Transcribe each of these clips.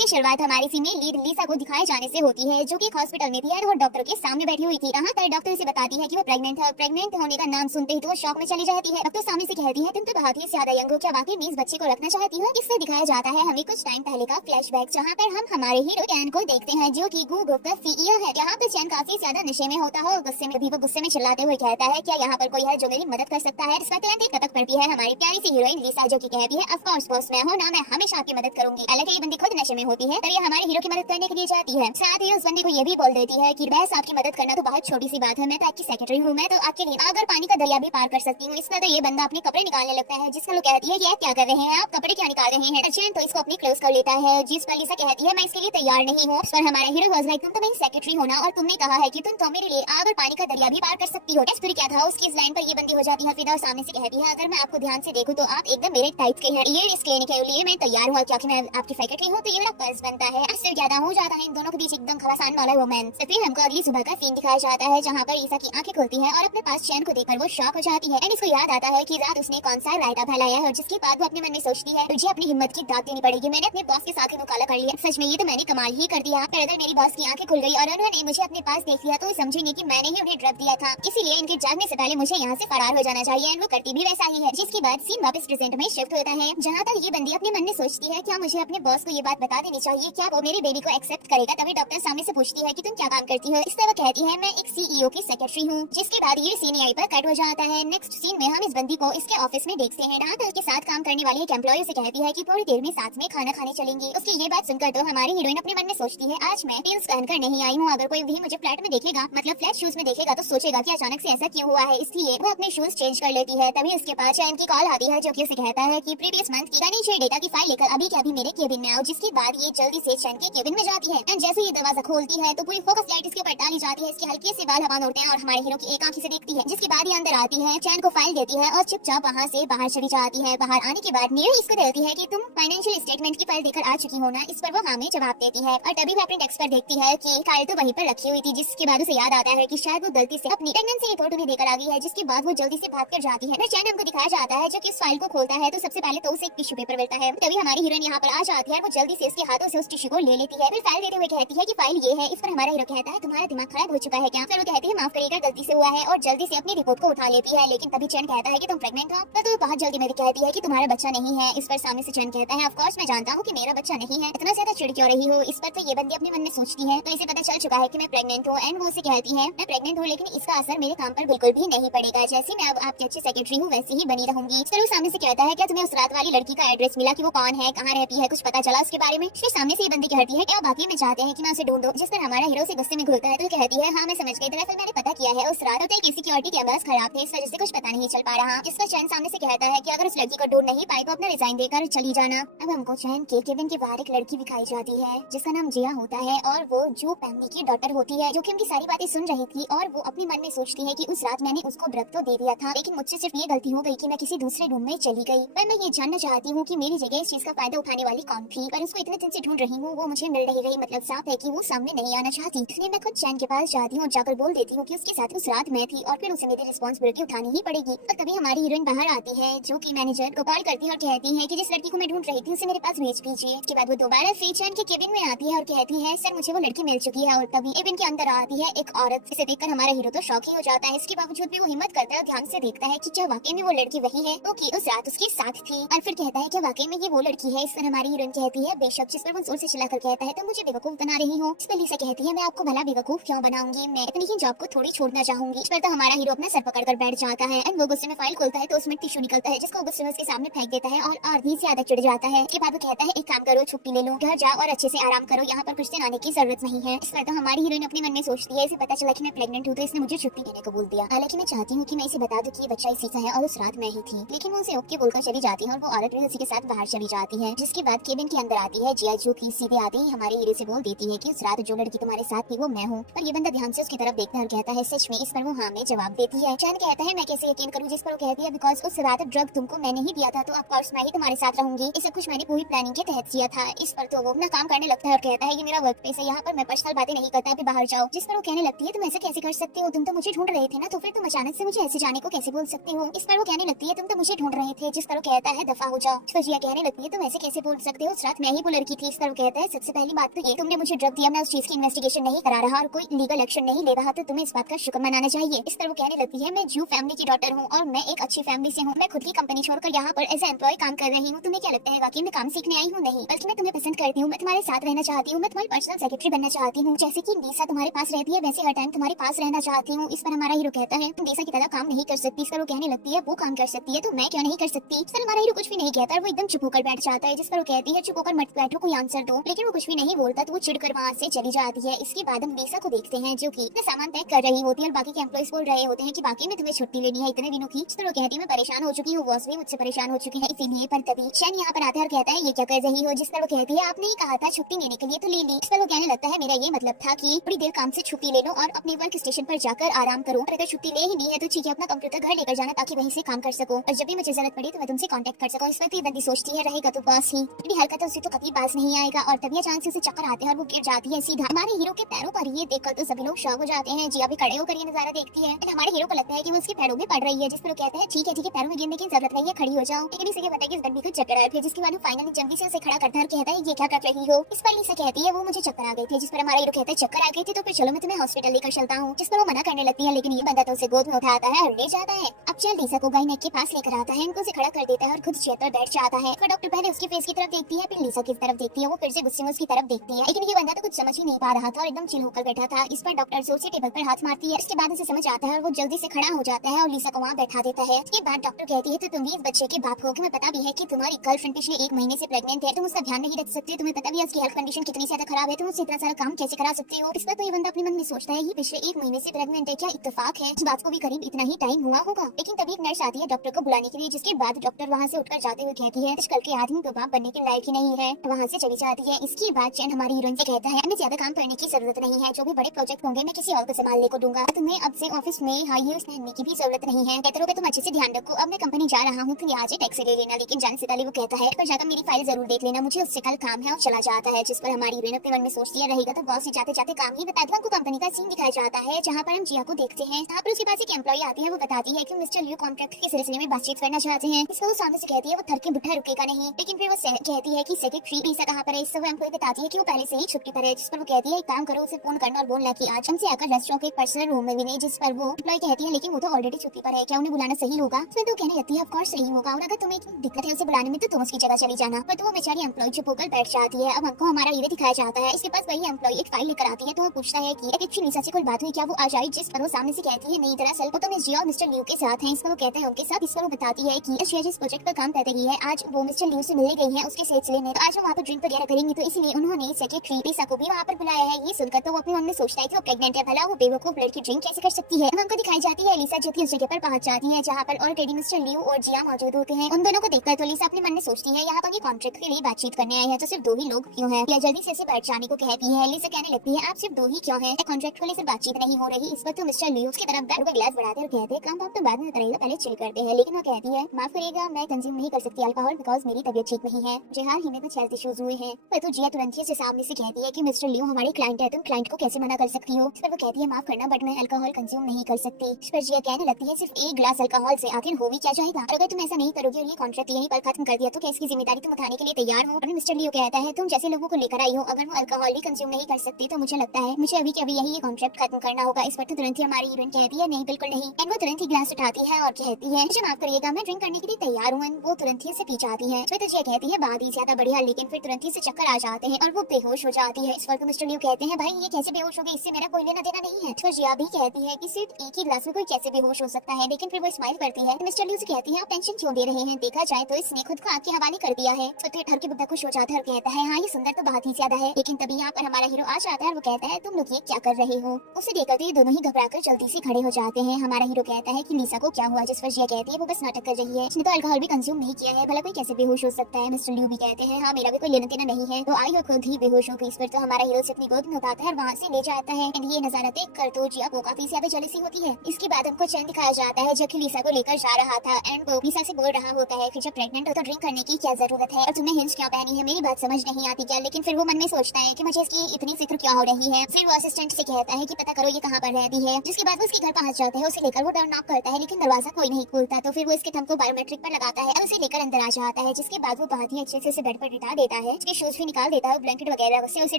की शुरुआत हमारी फीमेल लीड लिसा को दिखाए जाने से होती है, जो कि एक हॉस्पिटल में थी और वो डॉक्टर के सामने बैठी हुई थी। यहाँ पर डॉक्टर उसे बताती है कि वो प्रेग्नेंट है और प्रेग्नेंट होने का नाम सुनते ही तो वो शॉक में चली जाती है। डॉक्टर सामने से कहती है, तुम तो बहुत ही ज्यादा यंग हो, क्या वाकई में इस बच्चे को रखना चाहती हो? इससे दिखाया जाता है हमें कुछ टाइम पहले का फ्लैशबैक, जहाँ पर हम हमारे हीरो चैन को देखते हैं, जो कि गूगल का सीईओ है। यहाँ पर चैन काफी ज्यादा नशे में होता है और गुस्से में भी वो गुस्से में चिल्लाते हुए कहता है, क्या यहाँ पर कोई है जो मेरी मदद कर सकता है? इस पर तुरंत एक कटक पड़ती है हमारी प्यारी सी हीरोइन लिसा, जो की कहती है, ऑफ कोर्स बॉस, मैं हूँ ना, मैं हमेशा आपकी मदद करूंगी। हालांकि ये बंदी खुद नशे में होती है, तब ये हमारे हीरो की मदद करने के लिए जाती है। साथ ही उस बंदी को ये भी बोल देती है कि बस आपकी मदद करना तो बहुत छोटी सी बात है, मैं तो आपकी सेक्रेटरी हूँ, मैं तो आपके लिए अगर पानी का दरिया भी पार कर सकती हूँ। इसमें तो ये बंदा अपने कपड़े निकालने लगता है, जिसका लोग कहती है कि क्या कर रहे हैं आप, कपड़े क्या निकाल रहे हैं? चैन तो इसको अपनी क्लोज कर लेता है, जिस पर लिसा कहती है, मैं इसके लिए तैयार नहीं हूँ। इस पर हमारा हीरो वाज लाइक, तुम तो मेरी सेक्रेटरी हो ना, और तुमने कहा है कि तुम तो मेरे लिए आग और पानी का दरिया भी पार कर सकती हो। फिर क्या था, उसकी इस लाइन पर ये बंदी हो जाती है फिदा और सामने से कहती है, अगर मैं आपको ध्यान से देखूं तो आप एकदम मेरे टाइप के हैं, ये इस क्लिनिक के लिए मैं तैयार हूँ, क्योंकि मैं आपकी सेक्रेटरी हूँ, तो ये मेरा फर्ज बनता है। इससे ज्यादा हो जाता है इन दोनों के बीच एकदम खरासान वाला रोमांस। फिर हमको अगली सुबह का सीन दिखाया जाता है, जहाँ पर ईसा की आंखें खुलती है और अपने पास चैन को देखकर वो शॉक हो जाती है। एंड इसको याद आता है कि रात उसने कौन सा रायता फैलाया है, जिसके बाद वो अपने मन में सोचती है, मुझे अपनी हिम्मत की दाद देनी पड़ेगी, मैंने अपने बॉस के साथ मुकाला कर लिया, सच में ये तो मैंने कमाल ही कर दिया। पर अगर मेरी बॉस की आंखें खुल गई और उन्होंने मुझे अपने पास देख लिया, तो समझेंगे कि मैंने ही उन्हें ड्रग दिया था, इसीलिए इनके जागने से पहले मुझे यहाँ से फरार हो जाना चाहिए। एंड वो करती भी वैसा ही है, जिसके बाद सीन वापस प्रेजेंट में शिफ्ट होता है, जहाँ तक ये बंदी अपने मन में सोचती है, क्या मुझे अपने बॉस को ये बात बता देनी चाहिए, क्या वो मेरी बेबी को एक्सेप्ट करेगा? तभी डॉक्टर सामने से पूछती है कि तुम क्या काम करती हो? इससे वो कहती है, मैं एक सीईओ की सेक्रेटरी हूँ। जिसके बाद ये सीन यहीं पर कट हो जाता है। नेक्स्ट सीन में हम इस बंदी को इसके ऑफिस में देखते हैं, जहाँ उसके साथ काम करने वाली एक एम्प्लॉय से कहती है कि थोड़ी देर में साथ में खाना खाने चलेंगी। उसकी ये बात सुनकर तो हमारी हीरोइन अपने मन में सोचती है, आज मैं हील्स पहनकर नहीं आई हूँ, अगर कोई भी मुझे फ्लैट में देखेगा, मतलब फ्लैट शूज में देखेगा, तो सोचेगा कि अचानक से ऐसा क्यों हुआ है, इसलिए वो अपने शूज चेंज कर लेती है। तभी उसके पास चैन की कॉल आती है, जो कि उसे कहता है कि प्रीवियस मंथ की फाइनेंशियल डेटा की फाइल लेकर अभी क्या अभी मेरे केबिन में आओ। जिसके बाद ये जल्दी से चैन के केबिन में जाती है। एंड जैसे ये दरवाजा खोलती है तो पूरी फोकस लाइट इसके ऊपर डाली जाती है, इसके हल्के से बाल हवा में उड़ते हैं और हमारे हीरो की एक आंख से देखती है। जिसके बाद ये अंदर आती है, चैन को फाइल देती है और चुपचाप वहाँ से बाहर चली जाती है। बाहर आने के बाद नीरू इसको देती है कि तुम फाइनेंशियल स्टेटमेंट की फाइल देकर आ चुकी हो ना? इस पर वो हाँ में जवाब देती है और तभी प्रिंट एक्सपर्ट देखती है कि फाइल तो वहीं पर रखी हुई थी। जिसके बाद उसे याद आता है कि शायद वो गलती से अपनी प्रेगनेंसी रिपोर्ट उन्हें देकर आ गई है। जिसके बाद वो जल्दी से भाग कर जाती है। फिर चैन हमको दिखाया जाता है, जो कि इस फाइल को खोलता है तो सबसे पहले तो उसे एक टिश्यू पेपर मिलता है। तभी हमारी हीरोइन यहाँ पर आ जाती है, वो जल्दी से उसके हाथों से उस टिश्यू को ले लेती है। फिर फाइल देते हुए कहती है कि फाइल ये है। इस पर हमारा हीरो कहता है, तुम्हारा दिमाग खराब हो चुका है क्या? फिर वो कहती है, माफ करिएगा, गलती से हुआ है, और जल्दी से अपनी रिपोर्ट को उठा लेती है। लेकिन तभी चैन कहता है कि तुम प्रेग्नेंट हो? तो बहुत जल्दी में कहती है कि तुम्हारा बच्चा नहीं है। इस पर सामने से चैन कहता है, ऑफ कोर्स मैं जानता हूँ कि मेरा बच्चा नहीं है, इतना ज्यादा चिढ़ क्यों रही हो? इस पर तो ये बंदी अपने मन में सोचती है, तो इसे पता चल चुका है कि मैं प्रेग्नेंट हूँ। एंड वो उसे कहती है, मैं प्रेग्नेंट हूँ, लेकिन इसका असर मेरे काम पर बिल्कुल भी नहीं पड़ेगा, जैसे मैं अब आपकी अच्छी सेक्रेटरी हूँ वैसे ही बनी रहूंगी। फिर वो सामने से कहता है, क्या तुम्हें उस रात वाली लड़की का एड्रेस मिला कि वो कौन है, कहाँ रहती है, कुछ पता चला उसके बारे में? फिर सामने से ये बंदी कहती है, क्या बाकी में चाहते हैं कि मैं उसे ढूंढ दूं? जिस पर हमारा हीरो से गुस्से में घुलता है, तो कहती है, हाँ मैं समझ गई, दरअसल मैंने पता किया है, उस रात होटल की सिक्योरिटी कैमरास खराब थे, इस वजह से कुछ पता नहीं चल पा रहा। जिस पर चैन सामने से कहता है कि अगर उस लड़की को ढूंढ नहीं पाए तो अपना रिजाइन देकर चली जाना। अब हमको चैन के केबिन के बाहर एक लड़की दिखाई जाती है, जिसका नाम जिया होता है और वो जो पैमनी की डॉटर होती है, जो कि उनकी सारी बातें सुन रही थी। और वो अपने मन में सोचती है कि उस रात मैंने उसको ड्रग तो दे दिया था, लेकिन मुझसे सिर्फ ये गलती हो गई कि मैं किसी दूसरे रूम में चली गई। पर मैं ये जानना चाहती हूँ कि मेरी जगह इस चीज का फायदा उठाने वाली कौन थी? पर उसको इतने दिन से ढूंढ रही हूँ, वो मुझे मिल नहीं रही, मतलब साफ है कि वो सामने नहीं आना चाहती। इसलिए मैं खुद चैन के पास जाती हूँ और जाकर बोल देती हूँ कि उसके साथ उस रात मैं थी और फिर उसे मेरी रिस्पॉन्सिबिलिटी उठानी ही पड़ेगी। और तभी हमारी हीरोइन बाहर आती है, जो कि मैनेजर को कॉल करती है और कहती है कि जिस लड़की को मैं ढूंढ रही थी उसे मेरे पास भेज दीजिए। उसके बाद वो दोबारा से चैन के केबिन में आती है और कहती है, सर मुझे वो लड़की मिल चुकी है। और तभी केबिन के अंदर आती है एक औरत, इसे देखकर हमारा हीरो तो शॉक ही हो जाता है। इसके बावजूद भी वो हिम्मत करता है और ध्यान से देखता है कि क्या वाकई में वो लड़की वही है तो कि उस रात उसके साथ थी। और फिर कहता है कि वाकई में ये वो लड़की है। इस पर हमारी हीरोइन कहती है, बेशक। जिस पर वो जोर से चिल्लाकर कहता है, तो मुझे बेवकूफ बना रही हो? इस पर लिसा कहती है, मैं आपको भला बेवकूफ क्यों बनाऊंगी, मैं अपनी ही जॉब को थोड़ी छोड़ना चाहूंगी। इस पर तो हमारा हीरो अपना सर पकड़ कर बैठ जाता है। एंड वो गुस्से में फाइल खोलता है तो उसमें टिश्यू निकलता है, जिसको गुस्से में उसके सामने फेंक देता है और भी ज्यादा चिढ़ जाता है। इसके बाद वो कहता है, एक काम करो, छुट्टी ले लो, घर जाओ और अच्छे से आराम करो, यहाँ पर कुछ दिन आने की जरूरत नहीं है। इस पर तो हमारी हीरोइन अपने मन में सोचती है, इसे पता चला कि मैं प्रेग्नेंट हूँ तो इसने मुझे छुट्टी लेने को बोल दिया। हालांकि मैं चाहती हूँ कि मैं इसे बता दूं कि ये बच्चा इसी का है और उस रात मैं ही थी, लेकिन वो उसे ओके बोलकर चली जाती है और वो औरत भी उसी के साथ बाहर चली जाती है। जिसके बाद केबिन के अंदर आती है जिया, जो की सीधे आते ही हमारे हीरो से बोल देती है कि उस रात जो लड़की तुम्हारे साथ थी वो मैं हूँ। पर ये बंदा ध्यान से उसकी तरफ देखता है और कहता है, सच में? इस पर वो हाँ में जवाब देती है। चैन कहता है, मैं कैसे यकीन करूँ? जिस पर वो कहती है, बिकॉज उस रात ड्रग तुमको मैंने ही दिया था, तो ऑफ कोर्स मैं ही तुम्हारे साथ रहूंगी। ये सब कुछ मैंने पूरी प्लानिंग के तहत किया था। इस पर तो वो अपना काम करने लगता है और कहता है, ये मेरा वर्क प्लेस है, यहाँ पर मैं पर्सनल बातें नहीं करता, अभी बाहर जाओ। जिस पर वो कहने लगती है, तुम ऐसा कैसे कर सकते हो, तुम तो मुझे ढूंढ रहे थे ना, तो फिर तुम अचानक से मुझे ऐसे जाने को कैसे बोल सकते हो? इस पर वो कहने लगती है, तुम तो मुझे ढूंढ रहे थे। जिस पर वो कहता है, दफा हो जाओ। जिया कहने लगती है, तुम ऐसे कैसे बोल सकते हो, उस रात मैं ही वो लड़की की थी। इस पर वो कहता है सबसे पहली बात तो ये, तुमने मुझे ड्रग दिया, मैं उस चीज की इन्वेस्टिगेशन नहीं करा रहा और कोई लीगल एक्शन नहीं ले रहा, तो तुम्हें इस बात का शुक्र मनाना चाहिए। इस पर वो कहने लगती है मैं जू फैमिली की डॉटर हूँ और मैं एक अच्छी फैमिली से हूँ, मैं खुद की कंपनी छोड़कर यहाँ पर एज एम्प्लॉय काम कर रही हूँ। तुम्हें क्या लगता है कि मैं काम सीखने आई हूँ? नहीं, बल्कि मैं तुम्हें पसंद करती हूँ, मैं तुम्हारे साथ रहना चाहती हूँ, मैं तुम्हारी पर्सनल सेक्रेटरी बनना चाहती हूँ। जैसे कि लीसा तुम्हारे पास रहती है वैसे हर टाइम तुम्हारे पास रहना चाहती हूँ। इस पर हमारा हीरो कहता है तुम लीसा की तरह काम नहीं कर सकती। इस पर वो कहने लगती है वो काम कर सकती है तो मैं क्यों नहीं कर सकती। इस पर हमारा हीरो कुछ भी नहीं कहता और वो एकदम चुप होकर बैठ जाता है। जिस पर वो कहती है चुप होकर मत बैठो, कोई आंसर दो, लेकिन वो कुछ भी नहीं बोलता तो वो चिढ़कर वहाँ से चली जाती है। इसके बाद हम लीसा को देखते हैं जो कि अपना सामान पैक कर रही होती है और बाकी के एम्प्लॉइज बोल रहे होते हैं कि बाकी में तुम्हें छुट्टी लेनी है इतने दिनों की। तो वो कहती है मैं परेशान हो चुकी हूँ, बॉस भी मुझसे परेशान हो चुकी है, इसीलिए। पर तभी शैन यहाँ पर आता है और कहता है ये क्या कर रही हो। जिस पर वो कहती है आपने ही कहा था छुट्टी लेने के लिए तो ले ली। इस पर वो कहने लगता है मेरा ये मतलब था कि थोड़ी देर काम से छुट्टी ले लो और अपने वर्क स्टेशन पर जाकर आराम करो, और अगर छुट्टी ले ही ली है तो ठीक है अपना कंप्यूटर घर लेकर जाना ताकि वहीं से काम कर सको और जब भी मुझे जरूरत पड़ी तो मैं तुमसे कांटेक्ट कर सकूं। इस वक्त बंदी सोचती है रहेगा तो बॉस ही, मेरी हरकतों से तो कभी बाज नहीं आएगा। और तभी अचानक से उसे चक्कर आते हैं और वो गिर जाती है सीधा हमारे हीरो के पैरों पर। ये देखकर तो सभी लोग शॉक हो जाते हैं। जिया भी खड़े होकर ये नजारा देखती है। हमारे हीरो को लगता है कि वो उसके पैरों में पड़ रही है। जिस पर वो कहता है ठीक है पैरों में गिरने की जरूरत नहीं है, खड़ी हो जाओ। लेकिन इसे पता है कि इस बंदी को चक्कर आए थे। जिसके बाद फाइनली जल्दी से उसे खड़ा करता है और कहता है ये क्या कर रही हो। इस पर लीसा कहती है वो मुझे चक्कर आ गई थी। जिस पर हमारा हीरो कहता है चक्कर आ गई थी तो फिर चलो मैं तुम्हें हॉस्पिटल लेकर चलता हूँ। जिस पर वो मना करने लगती है लेकिन ये बंदा तो उसे गोद में उठाता है और ले जाता है। अब चल लीसा को गाइनेक के पास लेकर आता है, इनको से खड़ा कर देता है और खुद चेयर पर बैठ जाता है। तो डॉक्टर पहले उसके फेस की तरफ देखती है फिर लीसा की तरफ देखती है। वो फिर से गुस्से में उसकी तरफ देखती है लेकिन ये बंदा तो कुछ समझ ही नहीं पा रहा था और एकदम चिल होकर बैठा था। इस पर डॉक्टर जोर से टेबल पर हाथ मारती है। इसके बाद उसे समझ आता है और वो जल्दी से खड़ा हो जाता है और लीसा को वहाँ बैठा देता है। इसके बाद डॉक्टर कहती है तो तुम भी इस बच्चे के बाप हो, तुम्हें पता भी है कि तुम्हारी गर्लफ्रेंड पिछले 1 महीने से प्रेग्नेंट है, तुम उसका ध्यान नहीं रख सकते, तुम्हें पता भी है उसकी हेल्थ कंडीशन कितनी ज्यादा खराब है, तुम उससे इतना सारा काम कैसे करा सकते हो। इस पर तो ये बंदा अपने मन में सोचता है ये पिछले 1 महीने से प्रेग्नेंट है, क्या इत्तेफाक है। इस बात को भी करीब इतना ही टाइम हुआ होगा। लेकिन तभी एक नर्स आती है डॉक्टर को बुलाने के लिए। जिसके बाद डॉक्टर वहाँ से उठकर जाते हुए कहती है कल के आदमी तो बाप बनने के लायक ही नहीं है, वहाँ से चली जाती है। इसके बाद चैन हमारी हीरोइन से कहता है हमें ज्यादा काम करने की जरूरत नहीं है, जो भी बड़े प्रोजेक्ट होंगे मैं किसी और को संभालने को दूंगा, तुम्हें अब से ऑफिस में हाई हील्स पहनने की भी जरूरत नहीं है, कहते रहोगे तुम अच्छे से ध्यान रखो। अब मैं कंपनी जा रहा हूँ, तुम आज टैक्सी ले लेना, लेकिन जाने से पहले वो कहता है पर जाकर मेरी फाइल जरूर देख लेना, मुझे उससे कल काम है, और चला जाता है। जिस पर हमारी हीरोइन अपने मन में सोचती है रहेगा तो बॉस से जाते जाते काम ही बता दिया। हमको कंपनी का सीन दिखाया जाता है जहाँ पर हम जिया को देखते हैं। यहाँ पर उसके पास एक एम्प्लॉय आती है, वो बताती है कि मिस्टर लियो कॉन्ट्रैक्ट के सिलसिले में बातचीत करना चाहते हैं। इसको वो सामने से कहती है वो थर के बुढ़ा रुकेगा नहीं, लेकिन फिर वो कहती है कि सेक्रेटरी लीसा कहाँ पर है। इससे वो एम्प्लॉय बताती है कि वो पहले से ही छुट्टी पर है। जिस पर वो कहती है एक काम करो उसे फोन करना और बोलना कि आज हमसे आकर रेस्टोरेंट के एक पर्सनल रूम में मिले। जिस पर वो एम्प्लॉय कहती है लेकिन वो तो ऑलरेडी छुट्टी पर है, क्या उन्हें बुलाना सही होगा। इसमें तो कहने लगती है ऑफ कोर्स सही होगा, और अगर तुम्हें दिक्कत है उसे बुलाने में तो तुम उसकी जगह चली जाना। पर तो वो बेचारी एम्प्लॉय चुप होकर बैठ जाती है। अब हमको हमारा हीरो दिखाया जाता है, इसके पास वही एम्प्लॉय एक फाइल लेकर आती है तो वो पूछता है कि सेक्रेटरी लीसा से कोई बात हुई क्या, वो आ जाए। जिस पर वो सामने से कहती है नहीं दरअसल वो तो मिस जिया और मिस्टर लियो के साथ हैं। इस पर वो कहते हैं उनके साथ। इस पर वो बताती है कि जिया जिस प्रोजेक्ट पर काम कर रही है आज वो मिस्टर लियो से मिलने गई है उसके सिलसिले में, तो आज हम वहाँ पर ड्रिंक वगैरह करेंगे तो इसलिए उन्होंने सेक्रेटरी लीसा को भी वहाँ पर बुलाया है। ये सुनकर तो वो अपने मन में सोचता है कि वो प्रेग्नेंट है, भला वो बेवकूफ लड़की ड्रिंक कैसे कर सकती है। हमको दिखाई जाती है लीसा जो कि उस जगह पर पहुंच जाती है जहाँ पर ऑलरेडी मिस्टर लियो और जिया मौजूद होते हैं। उन दोनों को देखकर तो लीसा अपने मन में सोचती है यहाँ पर ये कॉन्ट्रैक्ट के लिए बातचीत करने आए हैं तो सिर्फ 2 ही लोग क्यों हैं, या जल्दी से बैठ जाने को कहती है। लीसा कहने लगती है आप सिर्फ 2 ही क्यों हैं, कॉन्ट्रैक्ट को लेकर बातचीत नहीं हो रही। इस पर तो मिस्टर लियो उसकी तरफ दारू का गिलास बढ़ाते और कहते हैं काम बात तो बाद में करेगा, पहले चिल करते हैं। लेकिन वो कहती है माफ करिएगा मैं कंज्यूम नहीं कर सकती अल्कोहल बिकॉज मेरी तबीयत ठीक नहीं है, मुझे हाल ही में कुछ हेल्थ इश्यूज हुए हैं। पर तो जिया तुरंत ही सामने से कहती है कि मिस्टर लियो हमारे क्लाइंट है, तुम क्लाइंट को कैसे मना कर सकती हो। इस पर वो कहती है माफ करना बट मैं अल्कोहल कंज्यूम नहीं कर सकती। इस पर जिया कहने लगती है सिर्फ 1 ग्लास अल्कोहल से आखिर हो भी क्या जाएगा, अगर तुम ऐसा नहीं करोगे और ये कॉन्ट्रैक्ट यहीं पर खत्म कर दिया तो क्या इसकी जिम्मेदारी तुम उठाने के लिए तैयार हो। और मिस्टर लियो कहता है तुम जैसे लोगों को लेकर आई हो, अगर वो अल्कोहल भी कंज्यूम नहीं कर सकती तो मुझे लगता है मुझे अभी के अभी यही कॉन्ट्रैक्ट खत्म करना होगा। इस पर तो तुरंत ही हमारी हीरोइन कहती है नहीं बिल्कुल नहीं, एंड वो तुरंत ही ग्लास उठाती है और कहती है मुझे माफ करिएगा मैं ड्रिंक करने के लिए तैयार हूँ। वो तुरंत ही उसे पी जाती है। तो जिया कहती है बात ही ज्यादा बढ़िया, लेकिन फिर तुरंत ही से चक्कर आ जाते हैं और वो बेहोश हो जाती है। इस पर तो मिस्टर लियो कहते हैं भाई ये कैसे बेहोश हो गई, इससे मेरा कोई लेना देना नहीं है। तो जिया भी कहती है कि सिर्फ एक ही ग्लास में कोई कैसे बेहोश हो सकता है, लेकिन फिर वो स्माइल करती है। मिस्टर लियो से कहती है आप टेंशन क्यों दे रहे हैं, देखा जाए तो इसने खुद को आपके हवाले कर दिया है। तो ठर के बुद्धा खुश हो जाता है और कहता है हाँ ये सुंदर तो बहुत ही ज्यादा है। लेकिन तभी यहाँ पर हमारा हीरो आ जाता है और वो कहता है तुम लोग ये क्या कर रहे हो। उसे देखकर तो ये दोनों ही घबराकर जल्दी से खड़े हो जाते हैं। हमारा हीरो कहता है कि लीसा को क्या हुआ। जिस पर जिया कहती है वो बस नाटक कर रही है, इसने तो अल्कोहल भी कंज्यूम नहीं किया है, भला कोई कैसे बेहोश हो सकता है। मिस्टर लियो भी कहते हैं हाँ मेरा भी कोई लेना देना नहीं है, तो आई हो खुद ही बेहोश हो गई। इस पर तो हमारा हीरो से अपनी गोद में उठाता है और वहाँ से ले जाता है। ये नजारा देख कर तो जिया को काफी ज्यादा जेलसी होती है। इसके बाद हमको चैन दिखाया जाता है जो कि लीसा को लेकर जा रहा था एंड वो लीसा से बोल रहा होता है कि जब प्रेग्नेंट हो तो ड्रिंक करने की क्या जरूरत है और तुमने हिल्स क्यों पहनी है, मेरी बात समझ नहीं आती क्या। लेकिन फिर वो मन में सोचता है कि मुझे इसकी इतनी फिक्र क्यों हो रही है। फिर वो असिस्टेंट से कहता है कि पता करो ये कहाँ पर रहती है। जिसके बाद वो उसके घर पहुंच जाता है, उसे लेकर वो डोर नॉक करता है लेकिन दरवाजा कोई नहीं खोलता। तो फिर वो इसके थंब को बायोमेट्रिक पर लगाता है और उसे लेकर अंदर आ जाता है। जिसके बाद वो बहुत ही अच्छे से बेड पर लिटा देता देता है, उसके शूज भी निकाल देता है, ब्लैंकेट वगैरह से उसे